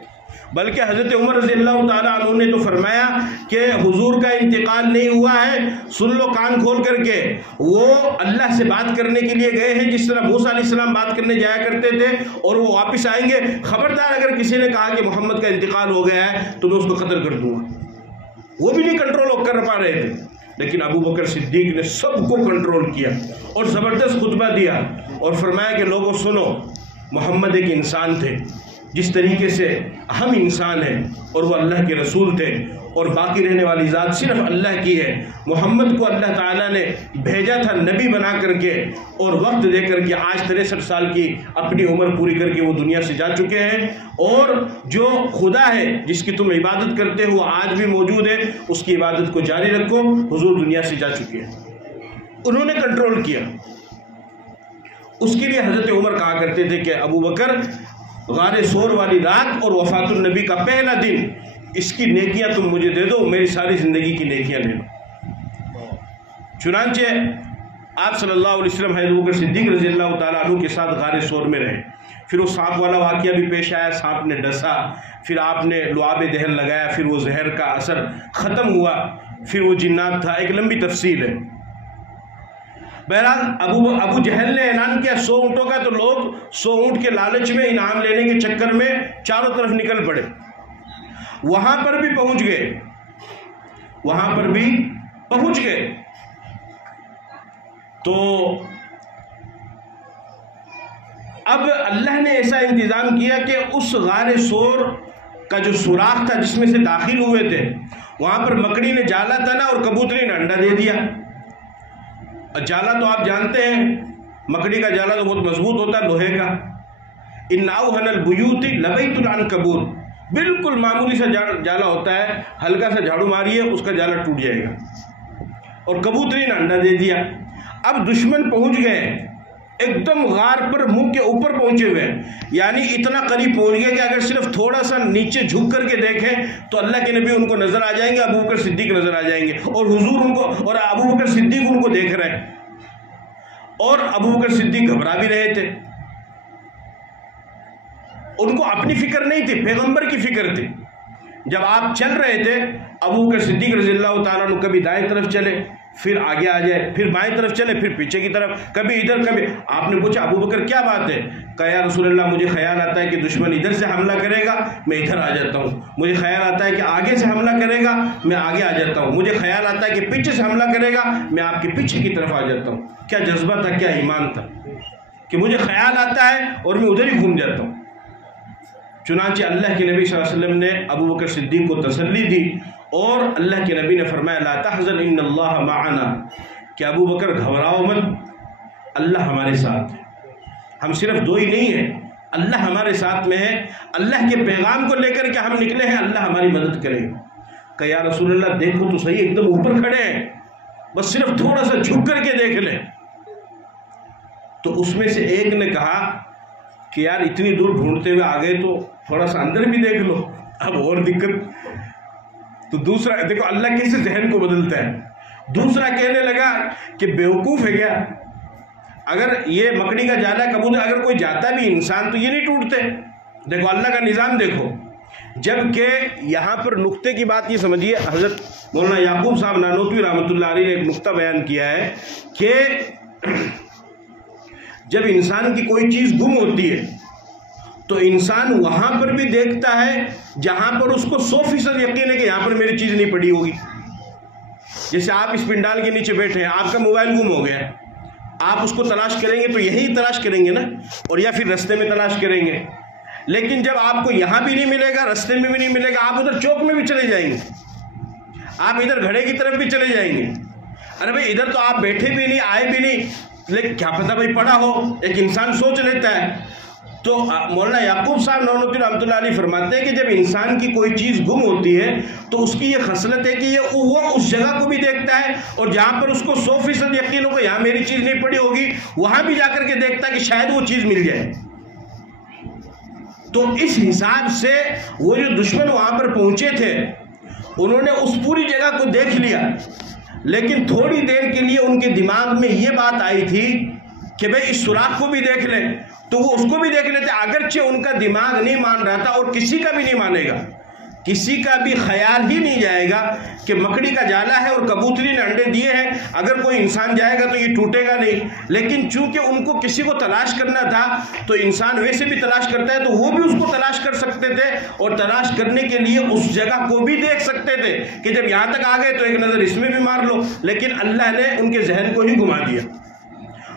بلکہ حضرت عمر رضی اللہ تعالیٰ عنہ نے تو فرمایا کہ حضور کا انتقال نہیں ہوا ہے، سن لو کان کھول کر کے، وہ اللہ سے بات کرنے کے لیے گئے ہیں جس طرح موسیٰ علیہ السلام بات کرنے جایا کرتے تھے، اور وہ واپس آئیں گے۔ خبردار اگر کسی نے کہا کہ محمد کا انتقال ہو گیا ہے تو میں اس کو قتل کر دوں گا۔ وہ بھی نہیں کنٹرول کر پا رہے تھے، لیکن ابو بکر صدیق نے سب کو کنٹرول کیا اور زبردست خطبہ دیا اور فرمایا کہ لوگوں سنو، محمد ایک انسان تھے جس طریقے سے ہم انسان ہیں، اور وہ اللہ کے رسول تھے، اور باقی رہنے والی ذات صرف اللہ کی ہے۔ محمد کو اللہ تعالیٰ نے بھیجا تھا نبی بنا کر کے، اور وقت دے کر کے آج 63 سال کی اپنی عمر پوری کر کے وہ دنیا سے جا چکے ہیں، اور جو خدا ہے جس کی تم عبادت کرتے ہو آج بھی موجود ہے، اس کی عبادت کو جاری رکھو۔ حضور دنیا سے جا چکے ہیں، انہوں نے کنٹرول کیا۔ اس کے لیے حضرت عمر کہا کرتے تھے کہ ابو بکر، غار سور والی رات اور وفات النبی کا پہلا دن، اس کی نیکیاں تم مجھے دے دو، میری ساری زندگی کی نیکیاں لے لو۔ چنانچہ آپ صلی اللہ علیہ وسلم حضرت ابو بکر صدیق رضی اللہ تعالیٰ عنہ کے ساتھ غار سور میں رہے۔ پھر وہ سانپ والا واقعہ بھی پیش آیا، سانپ نے ڈسا، پھر آپ نے لعاب دہن لگایا، پھر وہ زہر کا اثر ختم ہوا، پھر وہ جنات تھا، ایک لمبی تفصیل ہے۔ بہرحال ابو جہل نے اعلان کیا 100 اونٹوں کا، تو لوگ 100 اونٹ کے لالچ میں، انعام لینے کے چکر میں چاروں طرف نکل پڑے۔ وہاں پر بھی پہنچ گئے، تو اب اللہ نے ایسا انتظام کیا کہ اس غار سور کا جو سوراخ تھا جس میں سے داخل ہوئے تھے، وہاں پر مکڑی نے جالا تنا اور کبوتری نے انڈا دے دیا۔ جالا تو آپ جانتے ہیں، مکڑی کا جالا تو بہت مضبوط ہوتا ہے، لوہے کا۔ ان اوہن البیوت لبیت العنکبوت، بالکل معمولی سا جالا ہوتا ہے، ہلکا سا جھاڑو ماریے اس کا جالا ٹوٹ جائے گا، اور کبوتری نے انڈا دے دیا۔ اب دشمن پہنچ گئے، ایک دم غار پر منہ کے اوپر پہنچے ہوئے، یعنی اتنا قریب پہنچ گئے کہ اگر صرف تھوڑا سا نیچے جھک کر کے دیکھیں تو اللہ کے نبی ان کو نظر آ جائیں گے، ابو بکر صدیق نظر آ جائیں گے، اور حضور ان کو، اور ابو بکر صدیق ان کو دیکھ رہے ہیں، اور ابو بکر صدیق گھبرا بھی رہے تھے۔ ان کو اپنی فکر نہیں تھی، پیغمبر کی فکر تھی۔ جب آپ چل رہے تھے، ابو بکر صدیق رضی اللہ تعالیٰ عنہ کبھی دائیں طرف چلے، پھر آگے آ جائے، پھر بائیں طرف چلے، پھر پیچھے کی طرف، کبھی ادھر کبھی۔ آپ نے پوچھا ابو بکر کیا بات ہے؟ کہا یا رسول اللہ مجھے خیال آتا ہے کہ دشمن ادھر سے حملہ کرے گا، میں ادھر آ جاتا ہوں، مجھے خیال آتا ہے کہ آگے سے حملہ کرے گا، میں آگے آ جاتا ہوں، مجھے خیال آتا ہے کہ پیچھے سے حملہ کرے گا، میں آپ کے پیچھے کی طرف آ جاتا ہوں۔ کیا جذبہ تھا، کیا ایمان تھا کہ مجھے خیال آتا ہے اور میں ادھر ہی گھوم جاتا ہوں۔ چنانچہ اللہ کے نبی صلی اللہ علیہ وسلم نے ابو بکر صدیق کو تسلی دی، اور اللہ کے نبی نے فرمایا لا تحزن ان اللہ معنا، کہ ابو بکر گھبراؤ مت، اللہ ہمارے ساتھ ہے، ہم صرف دو ہی نہیں ہیں، اللہ ہمارے ساتھ میں ہے، اللہ کے پیغام کو لے کر کے ہم نکلے ہیں، اللہ ہماری مدد کرے گا۔ کہ یا رسول اللہ دیکھو تو صحیح، ایک دم اوپر کھڑے ہیں، بس صرف تھوڑا سا جھک کر کے دیکھ لیں۔ تو اس میں سے ایک نے کہا کہ یار اتنی دور ڈھونڈتے ہوئے آ گئے تو تھوڑا سا اندر بھی دیکھ لو، اب اور دقت۔ تو دوسرا، دیکھو اللہ کیسے ذہن کو بدلتا ہے، دوسرا کہنے لگا کہ بیوقوف ہے کیا، اگر یہ مکڑی کا جالا کبوتر اگر کوئی جاتا بھی انسان تو یہ نہیں ٹوٹتے۔ دیکھو اللہ کا نظام دیکھو۔ جبکہ یہاں پر نقطے کی بات یہ سمجھیے، حضرت مولانا یعقوب صاحب نانوتوی رحمۃ اللہ علیہ نے ایک نقطہ بیان کیا ہے کہ جب انسان کی کوئی چیز گم ہوتی ہے تو انسان وہاں پر بھی دیکھتا ہے جہاں پر اس کو 100% یقین ہے کہ یہاں پر میری چیز نہیں پڑی ہوگی۔ جیسے آپ اس پنڈال کے نیچے بیٹھے ہیں، آپ کا موبائل گم ہو گیا، آپ اس کو تلاش کریں گے تو یہی تلاش کریں گے نا، اور یا پھر رستے میں تلاش کریں گے۔ لیکن جب آپ کو یہاں بھی نہیں ملے گا، رستے میں بھی نہیں ملے گا، آپ ادھر چوک میں بھی چلے جائیں گے، آپ ادھر گھڑے کی طرف بھی چلے جائیں گے، ارے بھائی ادھر تو آپ بیٹھے بھی نہیں، آئے بھی نہیں، لیکن کیا پتہ بھائی پڑا ہو، ایک انسان سوچ لیتا ہے۔ تو مولانا یعقوب صاحب نانوتوی رحمۃ اللہ علیہ فرماتے ہیں کہ جب انسان کی کوئی چیز گم ہوتی ہے تو اس کی یہ خصلت ہے کہ وہ اس جگہ کو بھی دیکھتا ہے، اور جہاں پر اس کو 100% یقین ہو کہ یہاں میری چیز نہیں پڑی ہوگی، وہاں بھی جا کر کے دیکھتا ہے کہ شاید وہ چیز مل جائے۔ تو اس حساب سے وہ جو دشمن وہاں پر پہنچے تھے انہوں نے اس پوری جگہ کو دیکھ لیا، لیکن تھوڑی دیر کے لیے ان کے دماغ میں یہ بات آئی تھی کہ بھئی اس سوراخ کو بھی دیکھ لیں، تو وہ اس کو بھی دیکھ لیتے، اگرچہ ان کا دماغ نہیں مان رہا تھا اور کسی کا بھی نہیں مانے گا، کسی کا بھی خیال ہی نہیں جائے گا کہ مکڑی کا جالا ہے اور کبوتری نے انڈے دیے ہیں، اگر کوئی انسان جائے گا تو یہ ٹوٹے گا نہیں۔ لیکن چونکہ ان کو کسی کو تلاش کرنا تھا تو انسان ویسے بھی تلاش کرتا ہے، تو وہ بھی اس کو تلاش کر سکتے تھے اور تلاش کرنے کے لیے اس جگہ کو بھی دیکھ سکتے تھے کہ جب یہاں تک آ گئے تو ایک نظر اس میں بھی مار لو، لیکن اللہ نے ان کے ذہن کو ہی گھما دیا۔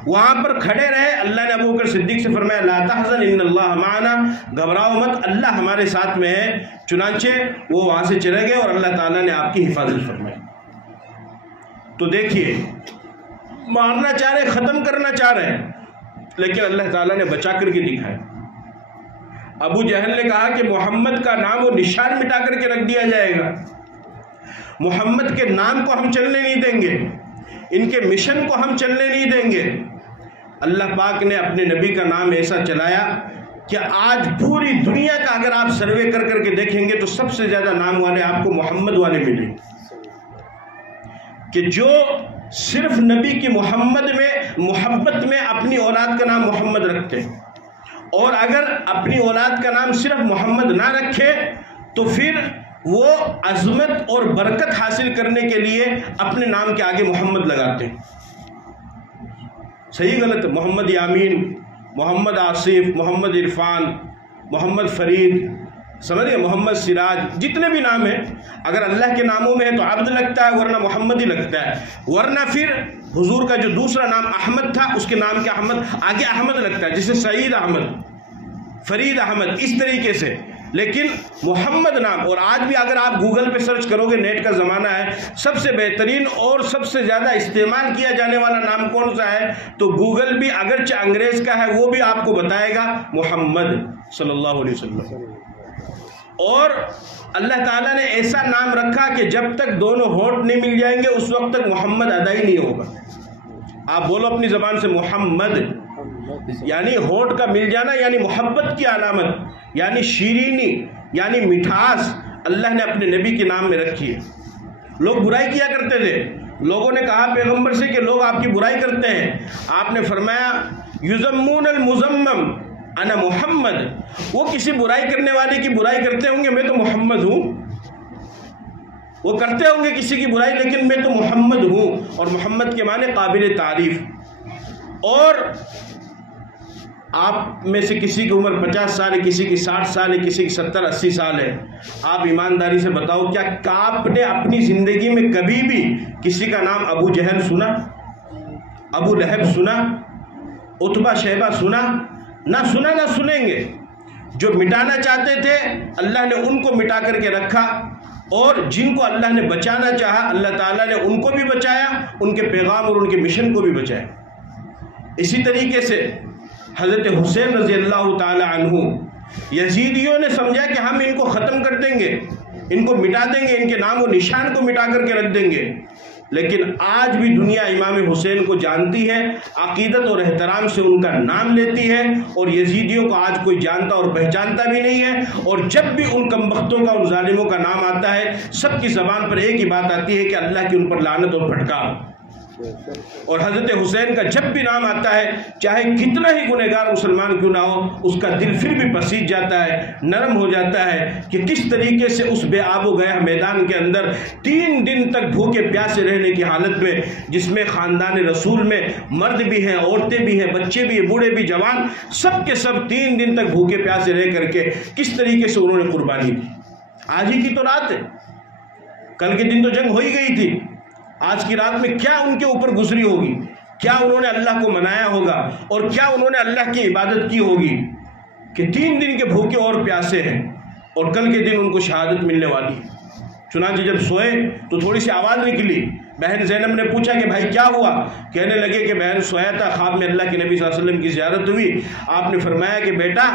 وہاں پر کھڑے رہے، اللہ نے ابوبکر صدیق سے فرمایا لا تحزن ان اللہ معنا، گھبراؤ مت، اللہ ہمارے ساتھ میں ہے۔ چنانچہ وہ وہاں سے چلے گئے اور اللہ تعالیٰ نے آپ کی حفاظت فرمائی۔ تو دیکھیے، مارنا چاہ رہے، ختم کرنا چاہ رہے ہیں، لیکن اللہ تعالیٰ نے بچا کر کے دکھایا۔ ابو جہل نے کہا کہ محمد کا نام و نشان مٹا کر کے رکھ دیا جائے گا، محمد کے نام کو ہم چلنے نہیں دیں گے، ان کے مشن کو ہم چلنے نہیں دیں گے۔ اللہ پاک نے اپنے نبی کا نام ایسا چلایا کہ آج پوری دنیا کا اگر آپ سروے کر کر کے دیکھیں گے تو سب سے زیادہ نام والے آپ کو محمد والے ملیں، کہ جو صرف نبی کی محبت میں اپنی اولاد کا نام محمد رکھتے ہیں، اور اگر اپنی اولاد کا نام صرف محمد نہ رکھے تو پھر وہ عظمت اور برکت حاصل کرنے کے لیے اپنے نام کے آگے محمد لگاتے ہیں۔ صحیح غلط؟ محمد یامین، محمد آصف، محمد عرفان، محمد فرید، سمجھے، محمد سراج، جتنے بھی نام ہیں اگر اللہ کے ناموں میں ہے تو عبد لگتا ہے، ورنہ محمد ہی لگتا ہے، ورنہ پھر حضور کا جو دوسرا نام احمد تھا اس کے نام کے احمد آگے احمد لگتا ہے، جیسے سعید احمد، فرید احمد، اس طریقے سے۔ لیکن محمد نام، اور آج بھی اگر آپ گوگل پہ سرچ کرو گے، نیٹ کا زمانہ ہے، سب سے بہترین اور سب سے زیادہ استعمال کیا جانے والا نام کون سا ہے تو گوگل بھی اگرچہ انگریز کا ہے وہ بھی آپ کو بتائے گا محمد صلی اللہ علیہ وسلم۔ اور اللہ تعالیٰ نے ایسا نام رکھا کہ جب تک دونوں ہونٹ نہیں مل جائیں گے اس وقت تک محمد ادا ہی نہیں ہوگا۔ آپ بولو اپنی زبان سے محمد، یعنی ہونٹ کا مل جانا، یعنی محبت کی علامت، یعنی شیرینی، یعنی مٹھاس اللہ نے اپنے نبی کے نام میں رکھی ہے۔ لوگ برائی کیا کرتے تھے، لوگوں نے کہا پیغمبر سے کہ لوگ آپ کی برائی کرتے ہیں، آپ نے فرمایا یذمون المذمم انا محمد، وہ کسی برائی کرنے والے کی برائی کرتے ہوں گے، میں تو محمد ہوں۔ وہ کرتے ہوں گے کسی کی برائی لیکن میں تو محمد ہوں، اور محمد کے معنی قابل تعریف۔ اور آپ میں سے کسی کی عمر 50 سال ہے، کسی کی 60 سال ہے، کسی کی 70-80 سال ہے، آپ ایمانداری سے بتاؤ کیا آپ نے اپنی زندگی میں کبھی بھی کسی کا نام ابو جہل سنا، ابو لہب سنا، عتبہ شیبہ سنا؟ نہ سنا، نہ سنیں گے۔ جو مٹانا چاہتے تھے اللہ نے ان کو مٹا کر کے رکھا، اور جن کو اللہ نے بچانا چاہا اللہ تعالیٰ نے ان کو بھی بچایا، ان کے پیغام اور ان کے مشن کو بھی بچایا۔ اسی طریقے سے حضرت حسین رضی اللہ تعالی عنہ، یزیدیوں نے سمجھا کہ ہم ان کو ختم کر دیں گے، ان کو مٹا دیں گے، ان کے نام و نشان کو مٹا کر کے رکھ دیں گے، لیکن آج بھی دنیا امام حسین کو جانتی ہے، عقیدت اور احترام سے ان کا نام لیتی ہے، اور یزیدیوں کو آج کوئی جانتا اور پہچانتا بھی نہیں ہے۔ اور جب بھی ان کمبختوں کا، ان ظالموں کا نام آتا ہے، سب کی زبان پر ایک ہی بات آتی ہے کہ اللہ کی ان پر لعنت اور پھٹکار۔ اور حضرت حسین کا جب بھی نام آتا ہے، چاہے کتنا ہی گنہگار مسلمان کیوں نہ ہو، اس کا دل پھر بھی پسیج جاتا ہے، نرم ہو جاتا ہے کہ کس طریقے سے اس بے آب و گیا میدان کے اندر 3 دن تک بھوکے پیاسے رہنے کی حالت میں، جس میں خاندان رسول میں مرد بھی ہیں، عورتیں بھی ہیں، بچے بھی ہیں، بوڑھے بھی، جوان، سب کے سب 3 دن تک بھوکے پیاسے رہ کر کے کس طریقے سے انہوں نے قربانی دی۔ آج ہی کی تو رات ہے، کل کے دن تو جنگ ہو ہی گئی تھی، آج کی رات میں کیا ان کے اوپر گزری ہوگی، کیا انہوں نے اللہ کو منایا ہوگا، اور کیا انہوں نے اللہ کی عبادت کی ہوگی کہ 3 دن کے بھوکے اور پیاسے ہیں، اور کل کے دن ان کو شہادت ملنے والی ہے۔ چنانچہ جب سوئے تو تھوڑی سی آواز نکلی، بہن زینب نے پوچھا کہ بھائی کیا ہوا؟ کہنے لگے کہ بہن سویا تھا، خواب میں اللہ کے نبی صلی اللہ علیہ وسلم کی زیارت ہوئی، آپ نے فرمایا کہ بیٹا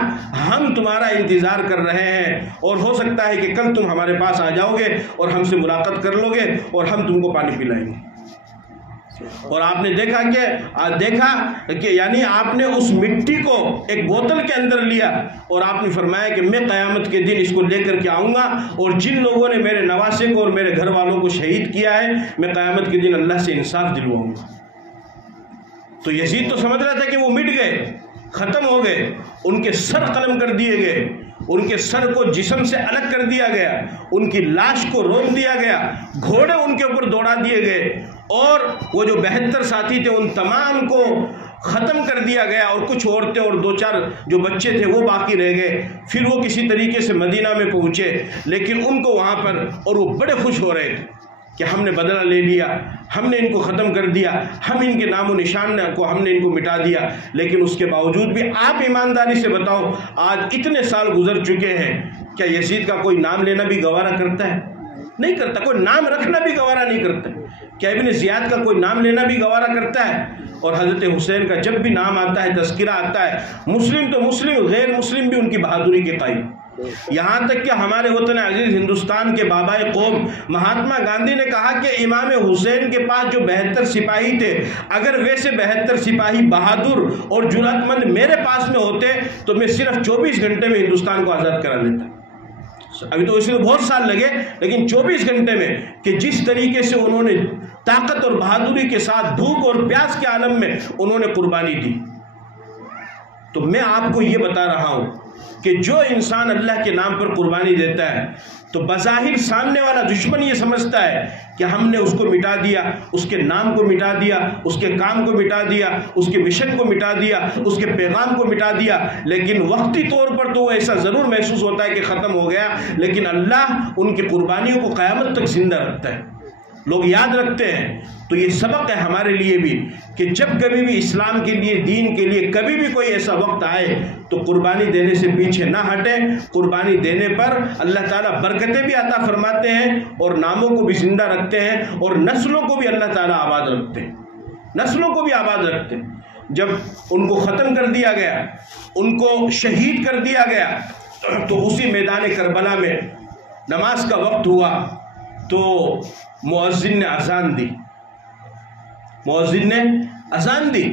ہم تمہارا انتظار کر رہے ہیں، اور ہو سکتا ہے کہ کل تم ہمارے پاس آ جاؤ گے اور ہم سے ملاقات کر لو گے اور ہم تم کو پانی پلائیں گے۔ اور آپ نے دیکھا کہ یعنی آپ نے اس مٹی کو ایک بوتل کے اندر لیا، اور آپ نے فرمایا کہ میں قیامت کے دن اس کو لے کر کے آؤں گا، اور جن لوگوں نے میرے نواسے کو اور میرے گھر والوں کو شہید کیا ہے، میں قیامت کے دن اللہ سے انصاف دلواؤں گا۔ تو یزید تو سمجھ رہا تھا کہ وہ مٹ گئے، ختم ہو گئے، ان کے سر قلم کر دیے گئے، ان کے سر کو جسم سے الگ کر دیا گیا، ان کی لاش کو رون دیا گیا، گھوڑے ان کے اوپر دوڑا دیے گئے، اور وہ جو 72 ساتھی تھے ان تمام کو ختم کر دیا گیا، اور کچھ عورتیں اور 2-4 جو بچے تھے وہ باقی رہ گئے۔ پھر وہ کسی طریقے سے مدینہ میں پہنچے، لیکن ان کو وہاں پر، اور وہ بڑے خوش ہو رہے تھے کہ ہم نے بدلہ لے لیا، ہم نے ان کو ختم کر دیا، ہم ان کے نام و نشان کو ہم نے ان کو مٹا دیا۔ لیکن اس کے باوجود بھی آپ ایمانداری سے بتاؤ، آج اتنے سال گزر چکے ہیں، کیا یزید کا کوئی نام لینا بھی گوارا کرتا ہے؟ نہیں کرتا۔ کوئی نام رکھنا بھی گوارا نہیں کرتا۔ کیا ابن زیاد کا کوئی نام لینا بھی گوارا کرتا ہے؟ اور حضرت حسین کا جب بھی نام آتا ہے، تذکرہ آتا ہے، مسلم تو مسلم، غیر مسلم بھی ان کی بہادری کے قائل۔ یہاں تک کہ ہمارے وطن عزیز ہندوستان کے بابائے قوم مہاتما گاندھی نے کہا کہ امام حسین کے پاس جو 72 سپاہی تھے، اگر ویسے 72 سپاہی بہادر اور جرأت مند میرے پاس میں ہوتے تو میں صرف 24 گھنٹے میں ہندوستان کو آزاد کرا لیتا۔ ابھی تو اس میں بہت سال لگے، لیکن 24 گھنٹے میں، کہ جس طریقے سے انہوں نے طاقت اور بہادری کے ساتھ بھوک اور پیاس کے عالم میں انہوں نے قربانی دی۔ تو میں آپ کو یہ بتا رہا ہوں کہ جو انسان اللہ کے نام پر قربانی دیتا ہے تو بظاہر سامنے والا دشمن یہ سمجھتا ہے کہ ہم نے اس کو مٹا دیا، اس کے نام کو مٹا دیا، اس کے کام کو مٹا دیا، اس کے مشن کو مٹا دیا، اس کے پیغام کو مٹا دیا، لیکن وقتی طور پر تو وہ ایسا ضرور محسوس ہوتا ہے کہ ختم ہو گیا، لیکن اللہ ان کی قربانیوں کو قیامت تک زندہ رکھتا ہے، لوگ یاد رکھتے ہیں۔ تو یہ سبق ہے ہمارے لیے بھی کہ جب کبھی بھی اسلام کے لیے، دین کے لیے کبھی بھی کوئی ایسا وقت آئے تو قربانی دینے سے پیچھے نہ ہٹیں۔ قربانی دینے پر اللہ تعالیٰ برکتیں بھی عطا فرماتے ہیں، اور ناموں کو بھی زندہ رکھتے ہیں، اور نسلوں کو بھی اللہ تعالیٰ آباد رکھتے ہیں، نسلوں کو بھی آباد رکھتے ہیں۔ جب ان کو ختم کر دیا گیا، ان کو شہید کر دیا گیا، تو اسی میدان کربلا میں نماز کا وقت ہوا تو مؤذن نے اذان دی، مؤذن نے اذان دی،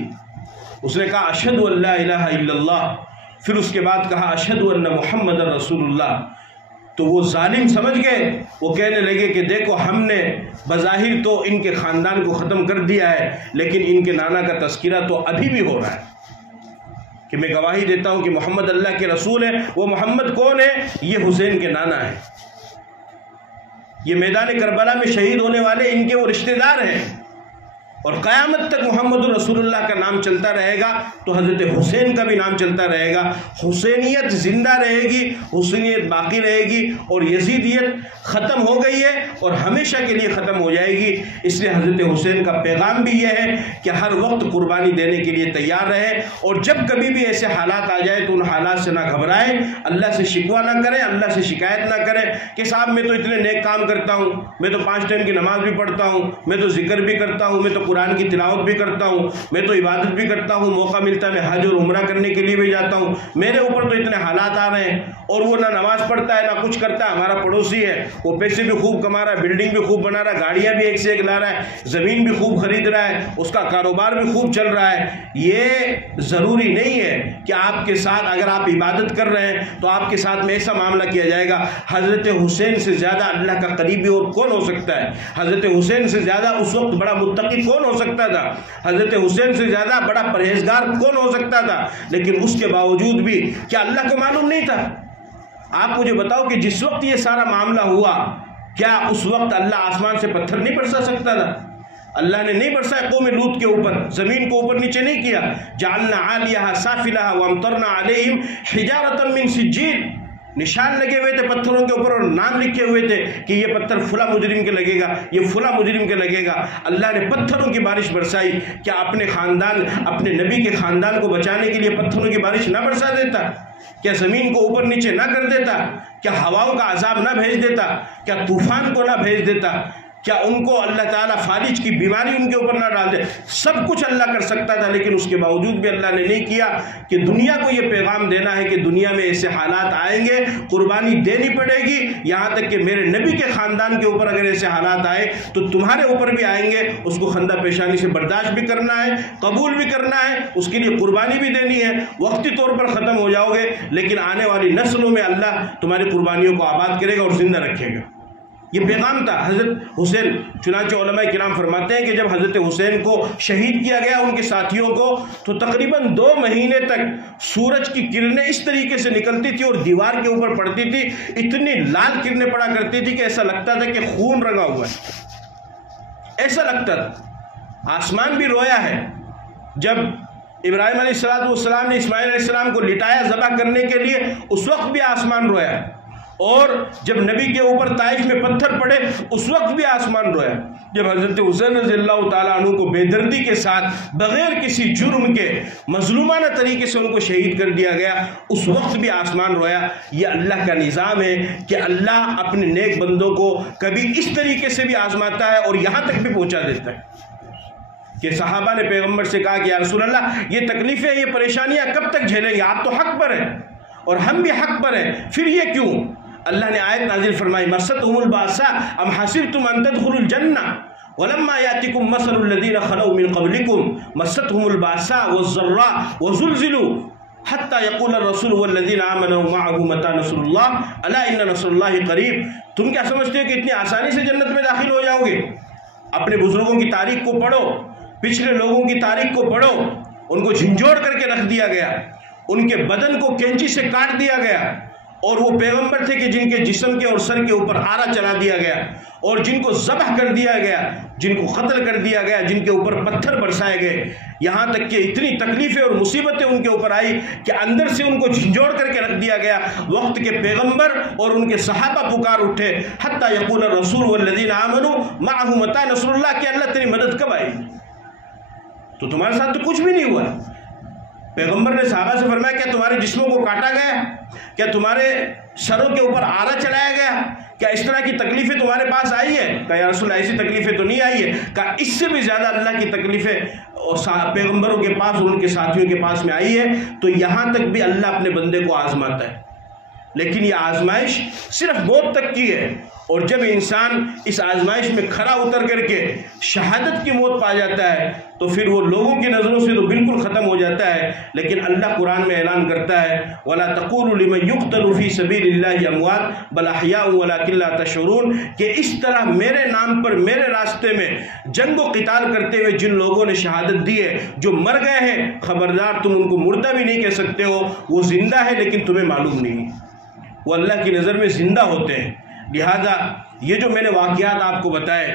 اس نے کہا اشہد ان لا الہ الا اللہ، پھر اس کے بعد کہا اشہد ان محمد رسول اللہ۔ تو وہ ظالم سمجھ گئے، وہ کہنے لگے کہ دیکھو ہم نے بظاہر تو ان کے خاندان کو ختم کر دیا ہے، لیکن ان کے نانا کا تذکرہ تو ابھی بھی ہو رہا ہے کہ میں گواہی دیتا ہوں کہ محمد اللہ کے رسول ہے۔ وہ محمد کون ہے؟ یہ حسین کے نانا ہے، یہ میدان کربلا میں شہید ہونے والے ان کے وہ رشتہ دار ہیں، اور قیامت تک محمد رسول اللہ کا نام چلتا رہے گا تو حضرت حسین کا بھی نام چلتا رہے گا۔ حسینیت زندہ رہے گی، حسینیت باقی رہے گی، اور یزیدیت ختم ہو گئی ہے اور ہمیشہ کے لیے ختم ہو جائے گی۔ اس لیے حضرت حسین کا پیغام بھی یہ ہے کہ ہر وقت قربانی دینے کے لیے تیار رہے، اور جب کبھی بھی ایسے حالات آ جائے تو ان حالات سے نہ گھبرائیں، اللہ سے شکوہ نہ کریں، اللہ سے شکایت نہ کریں کہ صاحب میں تو اتنے نیک کام کرتا ہوں، میں تو 5 ٹائم کی نماز بھی پڑھتا ہوں، میں تو ذکر بھی کرتا ہوں، میں تو قرآن کی تلاوت بھی کرتا ہوں، میں تو عبادت بھی کرتا ہوں، موقع ملتا ہے میں حج اور عمرہ کرنے کے لیے بھی جاتا ہوں، میرے اوپر تو اتنے حالات آ رہے ہیں، اور وہ نہ نماز پڑھتا ہے نہ کچھ کرتا ہے، ہمارا پڑوسی ہے، وہ پیسے بھی خوب کما رہا ہے، بلڈنگ بھی خوب بنا رہا ہے، گاڑیاں بھی ایک سے ایک لا رہا ہے، زمین بھی خوب خرید رہا ہے، اس کا کاروبار بھی خوب چل رہا ہے۔ یہ ضروری نہیں ہے کہ آپ کے ساتھ اگر آپ عبادت کر رہے ہیں تو آپ کے ساتھ میں ایسا معاملہ کیا جائے گا۔ حضرت حسین سے زیادہ اللہ کا قریبی اور کون ہو سکتا ہے؟ حضرت حسین سے زیادہ اس وقت بڑا متقی کون ہو سکتا تھا؟ حضرت حسین سے زیادہ بڑا پرہیزگار کون ہو سکتا تھا؟ لیکن اس کے باوجود بھی کیا اللہ کو معلوم نہیں تھا؟ آپ مجھے بتاؤ کہ جس وقت یہ سارا معاملہ ہوا، کیا اس وقت اللہ آسمان سے پتھر نہیں برسا سکتا تھا؟ اللہ نے نہیں برسایا قوم لوط کے اوپر، زمین کو اوپر نیچے نہیں کیا، جعلنا عالیہا سافلہا وامطرنا علیہم حجارۃ من سجیل، نشان لگے ہوئے تھے پتھروں کے اوپر اور نام لکھے ہوئے تھے کہ یہ پتھر فلاں مجرم کے لگے گا، یہ فلاں مجرم کے لگے گا۔ اللہ نے پتھروں کی بارش برسائی، کیا اپنے خاندان، اپنے نبی کے خاندان کو بچانے کے لیے پتھروں کی بارش نہ برسا دیتا؟ کیا زمین کو اوپر نیچے نہ کر دیتا؟ کیا ہواؤں کا عذاب نہ بھیج دیتا؟ کیا طوفان کو نہ بھیج دیتا؟ کیا ان کو اللہ تعالیٰ فالج کی بیماری ان کے اوپر نہ ڈال دے؟ سب کچھ اللہ کر سکتا تھا، لیکن اس کے باوجود بھی اللہ نے نہیں کیا کہ دنیا کو یہ پیغام دینا ہے کہ دنیا میں ایسے حالات آئیں گے، قربانی دینی پڑے گی، یہاں تک کہ میرے نبی کے خاندان کے اوپر اگر ایسے حالات آئے تو تمہارے اوپر بھی آئیں گے، اس کو خندہ پیشانی سے برداشت بھی کرنا ہے، قبول بھی کرنا ہے، اس کے لیے قربانی بھی دینی ہے۔ وقتی طور پر ختم ہو جاؤ گے، لیکن آنے والی نسلوں میں اللہ تمہاری قربانیوں کو آباد کرے گا اور زندہ رکھے گا۔ یہ پیغام تھا حضرت حسین. چنانچہ علماء کرام فرماتے ہیں کہ جب حضرت حسین کو شہید کیا گیا ان کے ساتھیوں کو، تو تقریباً 2 مہینے تک سورج کی کرنیں اس طریقے سے نکلتی تھی اور دیوار کے اوپر پڑتی تھی، اتنی لال کرنیں پڑا کرتی تھی کہ ایسا لگتا تھا کہ خون رنگا ہوا ہے، ایسا لگتا تھا. آسمان بھی رویا ہے. جب ابراہیم علیہ السلام نے اسماعیل علیہ السلام کو لٹایا ذبح کرنے کے لیے، اس وقت بھی آسمان رویا. اور جب نبی کے اوپر طائف میں پتھر پڑے اس وقت بھی آسمان رویا. جب حضرت حسین رضی اللہ تعالیٰ عنہ کو بے دردی کے ساتھ بغیر کسی جرم کے مظلومانہ طریقے سے ان کو شہید کر دیا گیا، اس وقت بھی آسمان رویا. یہ اللہ کا نظام ہے کہ اللہ اپنے نیک بندوں کو کبھی اس طریقے سے بھی آزماتا ہے اور یہاں تک بھی پہنچا دیتا ہے کہ صحابہ نے پیغمبر سے کہا کہ یا رسول اللہ یہ تکلیفیں یہ پریشانیاں کب تک جھیلیں گے؟ آپ تو حق پر ہیں اور ہم بھی حق پر ہیں، پھر یہ کیوں؟ اللہ نے آیت نازل فرمائی مستهم الباساء ام حسبتم ان تدخلوا الجنہ ولما ياتكم مثل الذين خلوا من قبلكم مستهم الباساء والضراء وزلزلوا حتى يقول الرسول والذين آمنوا معه متى نصر الله الا ان نصر الله قریب. تم کیا سمجھتے ہو کہ اتنی آسانی سے جنت میں داخل ہو جاؤ گے؟ اپنے بزرگوں کی تاریخ کو پڑھو، پچھلے لوگوں کی تاریخ کو پڑھو. ان کو جھنجھوڑ کر کے رکھ دیا گیا، ان کے بدن کو کینچی سے کاٹ دیا گیا، اور وہ پیغمبر تھے کہ جن کے جسم کے اور سر کے اوپر آرا چلا دیا گیا اور جن کو ذبح کر دیا گیا، جن کو قتل کر دیا گیا، جن کے اوپر پتھر برسائے گئے، یہاں تک کہ اتنی تکلیفیں اور مصیبتیں ان کے اوپر آئی کہ اندر سے ان کو جھنجھوڑ کر کے رکھ دیا گیا. وقت کے پیغمبر اور ان کے صحابہ پکار اٹھے حتی یقول الرسول والذین آمنوا معه متی نصر اللہ، کہ اللہ تیری مدد کب آئی؟ تو تمہارے ساتھ تو کچھ بھی نہیں ہوا. پیغمبر نے صحابہ سے فرمایا کیا تمہارے جسموں کو کاٹا گیا؟ کیا تمہارے سروں کے اوپر آرا چلایا گیا؟ کیا اس طرح کی تکلیفیں تمہارے پاس آئی ہے؟ کہا یا رسول اللہ ایسی تکلیفیں تو نہیں آئی ہے. کہا اس سے بھی زیادہ اللہ کی تکلیفیں پیغمبروں کے پاس اور ان کے ساتھیوں کے پاس میں آئی ہے. تو یہاں تک بھی اللہ اپنے بندے کو آزماتا ہے، لیکن یہ آزمائش صرف موت تک کی ہے. اور جب انسان اس آزمائش میں کھرا اتر کر کے شہادت کی موت پا جاتا ہے تو پھر وہ لوگوں کی نظروں سے تو بالکل ختم ہو جاتا ہے. لیکن اللہ قرآن میں اعلان کرتا ہے وَلَا تَقُولُوا لِمَنْ يُقْتَلُ فِي سَبِيلِ اللَّهِ أَمْوَاتٌ بَلْ أَحْيَاءٌ وَلَكِنْ لَا تَشْعُرُونَ، کہ اس طرح میرے نام پر میرے راستے میں جنگ و قتال کرتے ہوئے جن لوگوں نے شہادت دی ہے، جو مر گئے ہیں، خبردار تم ان کو مردہ بھی نہیں کہہ سکتے ہو. وہ زندہ ہے لیکن تمہیں معلوم نہیں، وہ اللہ کی نظر میں زندہ ہوتے ہیں. لہذا یہ جو میں نے واقعات آپ کو بتائے،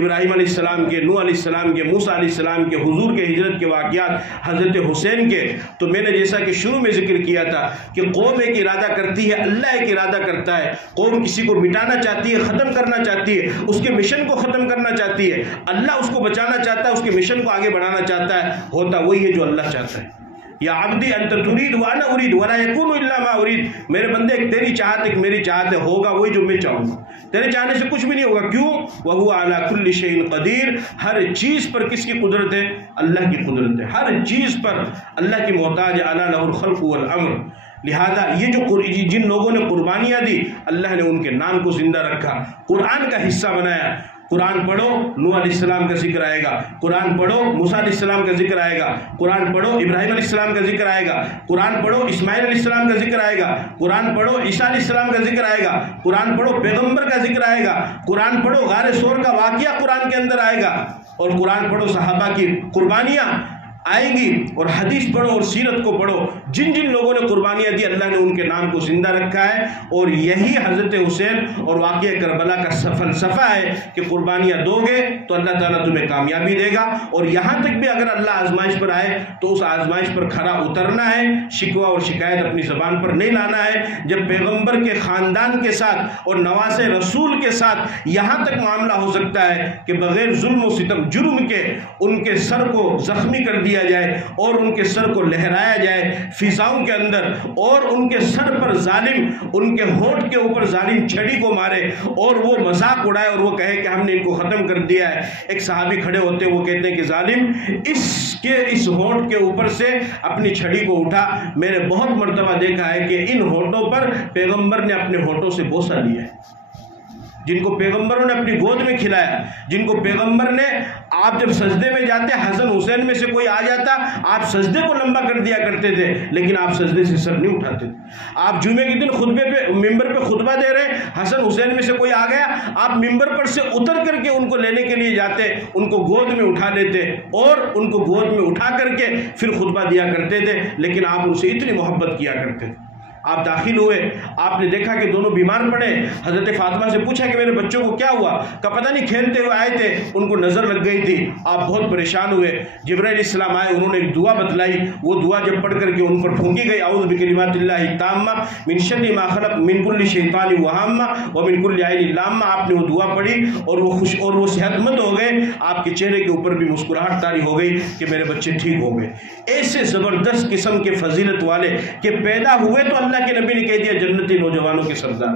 ابراہیم علیہ السلام کے، نوح علیہ السلام کے، موسیٰ علیہ السلام کے، حضور کے ہجرت کے واقعات، حضرت حسین کے، تو میں نے جیسا کہ شروع میں ذکر کیا تھا کہ قوم ایک ارادہ کرتی ہے، اللہ ایک ارادہ کرتا ہے. قوم کسی کو مٹانا چاہتی ہے، ختم کرنا چاہتی ہے، اس کے مشن کو ختم کرنا چاہتی ہے. اللہ اس کو بچانا چاہتا ہے، اس کے مشن کو آگے بڑھانا چاہتا ہے. ہوتا وہی ہے جو اللہ چاہتا ہے. یا عبدی انت ترید وانا ارید ولا یکون الا ما ارید، میرے بندے ایک تیری چاہت ایک میری چاہت ہے، ہوگا وہی جو میں چاہوں گا. تیرے چاہنے سے کچھ بھی نہیں ہوگا. کیوں؟ وَهُوَ عَلَى كُلِّ شَيْءٍ قدیر. ہر چیز پر کس کی قدرت ہے؟ اللہ کی قدرت ہے. ہر چیز پر اللہ کی محتاج ہے. أَلَا لَهُ الْخَلْقُ وَالْأَمْرُ. لہذا یہ جو جن لوگوں نے قربانیاں دی، اللہ نے ان کے نام کو زندہ رکھا، قرآن کا حصہ بنایا. قرآن پڑھو نوح علیہ السلام کا ذکر آئے گا، قرآن پڑھو موسیٰ علیہ السلام کا ذکر آئے گا، قرآن پڑھو ابراہیم علیہ السلام کا ذکر آئے گا، قرآن پڑھو اسماعیل علیہ السلام کا ذکر آئے گا، قرآن پڑھو عیسیٰ علیہ السلام کا ذکر آئے گا، قرآن پڑھو پیغمبر کا ذکر آئے گا، قرآن پڑھو غار ثور کا واقعہ قرآن کے اندر آئے گا، اور قرآن پڑھو صحابہ کی قربانیاں آئیں گی، اور حدیث پڑھو اور سیرت کو پڑھو. جن جن لوگوں نے قربانیاں دی اللہ نے ان کے نام کو زندہ رکھا ہے. اور یہی حضرت حسین اور واقعہ کربلا کا فلسفہ ہے کہ قربانیاں دو گے تو اللہ تعالیٰ تمہیں کامیابی دے گا. اور یہاں تک بھی اگر اللہ آزمائش پر آئے تو اس آزمائش پر کھرا اترنا ہے، شکوہ اور شکایت اپنی زبان پر نہیں لانا ہے. جب پیغمبر کے خاندان کے ساتھ اور نواز رسول کے ساتھ یہاں تک معاملہ ہو سکتا ہے کہ بغیر ظلم و ستم جرم کے ان کے سر کو زخمی کر دیا جائے اور ان کے سر کو لہرایا جائے فضاؤں کے اندر، اور ان کے سر پر ظالم ان کے ہونٹ کے اوپر ظالم چھڑی کو مارے اور وہ مذاق اڑائے اور وہ کہے کہ ہم نے ان کو ختم کر دیا ہے. ایک صحابی کھڑے ہوتے ہیں، وہ کہتے ہیں کہ ظالم اس ہونٹ کے اوپر سے اپنی چھڑی کو اٹھا. میں نے بہت مرتبہ دیکھا ہے کہ ان ہونٹوں پر پیغمبر نے اپنے ہونٹوں سے بوسہ لیا ہے. جن کو پیغمبروں نے اپنی گود میں کھلایا، جن کو پیغمبر نے، آپ جب سجدے میں جاتے حسن حسین میں سے کوئی آ جاتا آپ سجدے کو لمبا کر دیا کرتے تھے، لیکن آپ سجدے سے سر نہیں اٹھاتے تھے۔ آپ جمعے کے دن خطبے پہ ممبر پہ خطبہ دے رہے، حسن حسین میں سے کوئی آ گیا، آپ ممبر پر سے اتر کر کے ان کو لینے کے لیے جاتے، ان کو گود میں اٹھا لیتے اور ان کو گود میں اٹھا کر کے پھر خطبہ دیا کرتے تھے، لیکن آپ ان سے اتنی محبت کیا کرتے تھے۔ آپ داخل ہوئے، آپ نے دیکھا کہ دونوں بیمار پڑے، حضرت فاطمہ سے پوچھا کہ میرے بچوں کو کیا ہوا؟ کہا پتہ نہیں کھیلتے ہوئے آئے تھے، ان کو نظر لگ گئی تھی۔ آپ بہت پریشان ہوئے، جبرائیل علیہ السلام آئے، انہوں نے ایک دعا بتلائی، وہ دعا جب پڑھ کر کے ان پر پھونکی گئی، اعوذ بکلمات اللہ التامہ من شر ما خلق من کل شیطان وہامہ ومن کل عین لامہ، آپ نے وہ دعا پڑھی اور وہ خوش اور وہ صحت مند ہو گئے، آپ کے چہرے کے اوپر بھی مسکراہٹ طاری ہو گئی کہ میرے بچے ٹھیک ہو گئے۔ ایسے زبردست قسم کے فضیلت والے کہ پیدا ہوئے تو اللہ کے نبی نے کہہ دیا جنتی نوجوانوں کے سردار۔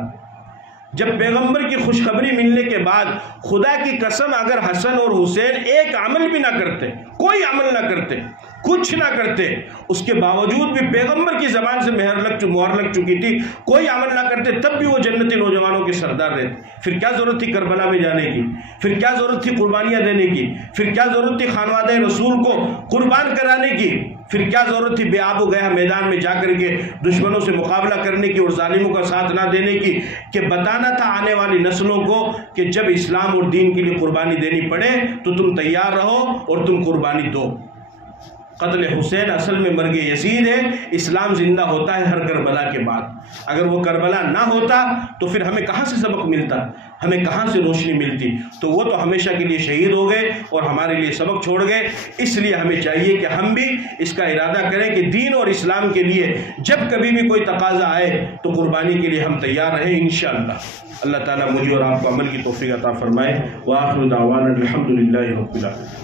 جب پیغمبر کی خوشخبری ملنے کے بعد خدا کی قسم اگر حسن اور حسین ایک عمل بھی نہ کرتے، کوئی عمل نہ کرتے، کچھ نہ کرتے، اس کے باوجود بھی پیغمبر کی زبان سے مہر لگ چکی تھی، کوئی عمل نہ کرتے، تب بھی وہ جنتی نوجوانوں کے سردار رہتے۔ پھر کیا ضرورت تھی کربلا میں جانے کی؟ پھر کیا ضرورت تھی قربانیاں دینے کی؟ پھر کیا ضرورت تھی خانوادہ رسول کو قربان کرانے کی؟ پھر کیا ضرورت تھی بے آب و گیا میدان میں جا کر کے دشمنوں سے مقابلہ کرنے کی اور ظالموں کا ساتھ نہ دینے کی؟ کہ بتانا تھا آنے والی نسلوں کو کہ جب اسلام اور دین کے لیے قربانی دینی پڑے تو تم تیار رہو اور تم قربانی دو۔ قتل حسین اصل میں مرگ یزید ہے، اسلام زندہ ہوتا ہے ہر کربلا کے بعد۔ اگر وہ کربلا نہ ہوتا تو پھر ہمیں کہاں سے سبق ملتا، ہمیں کہاں سے روشنی ملتی؟ تو وہ تو ہمیشہ کے لیے شہید ہو گئے اور ہمارے لیے سبق چھوڑ گئے۔ اس لیے ہمیں چاہیے کہ ہم بھی اس کا ارادہ کریں کہ دین اور اسلام کے لیے جب کبھی بھی کوئی تقاضا آئے تو قربانی کے لیے ہم تیار رہیں انشاءاللہ۔ اللہ تعالیٰ مجھے اور آپ کو عمل کی توفیق عطا فرمائے۔ وآخر دعوانا الحمدللہ رب العالمین۔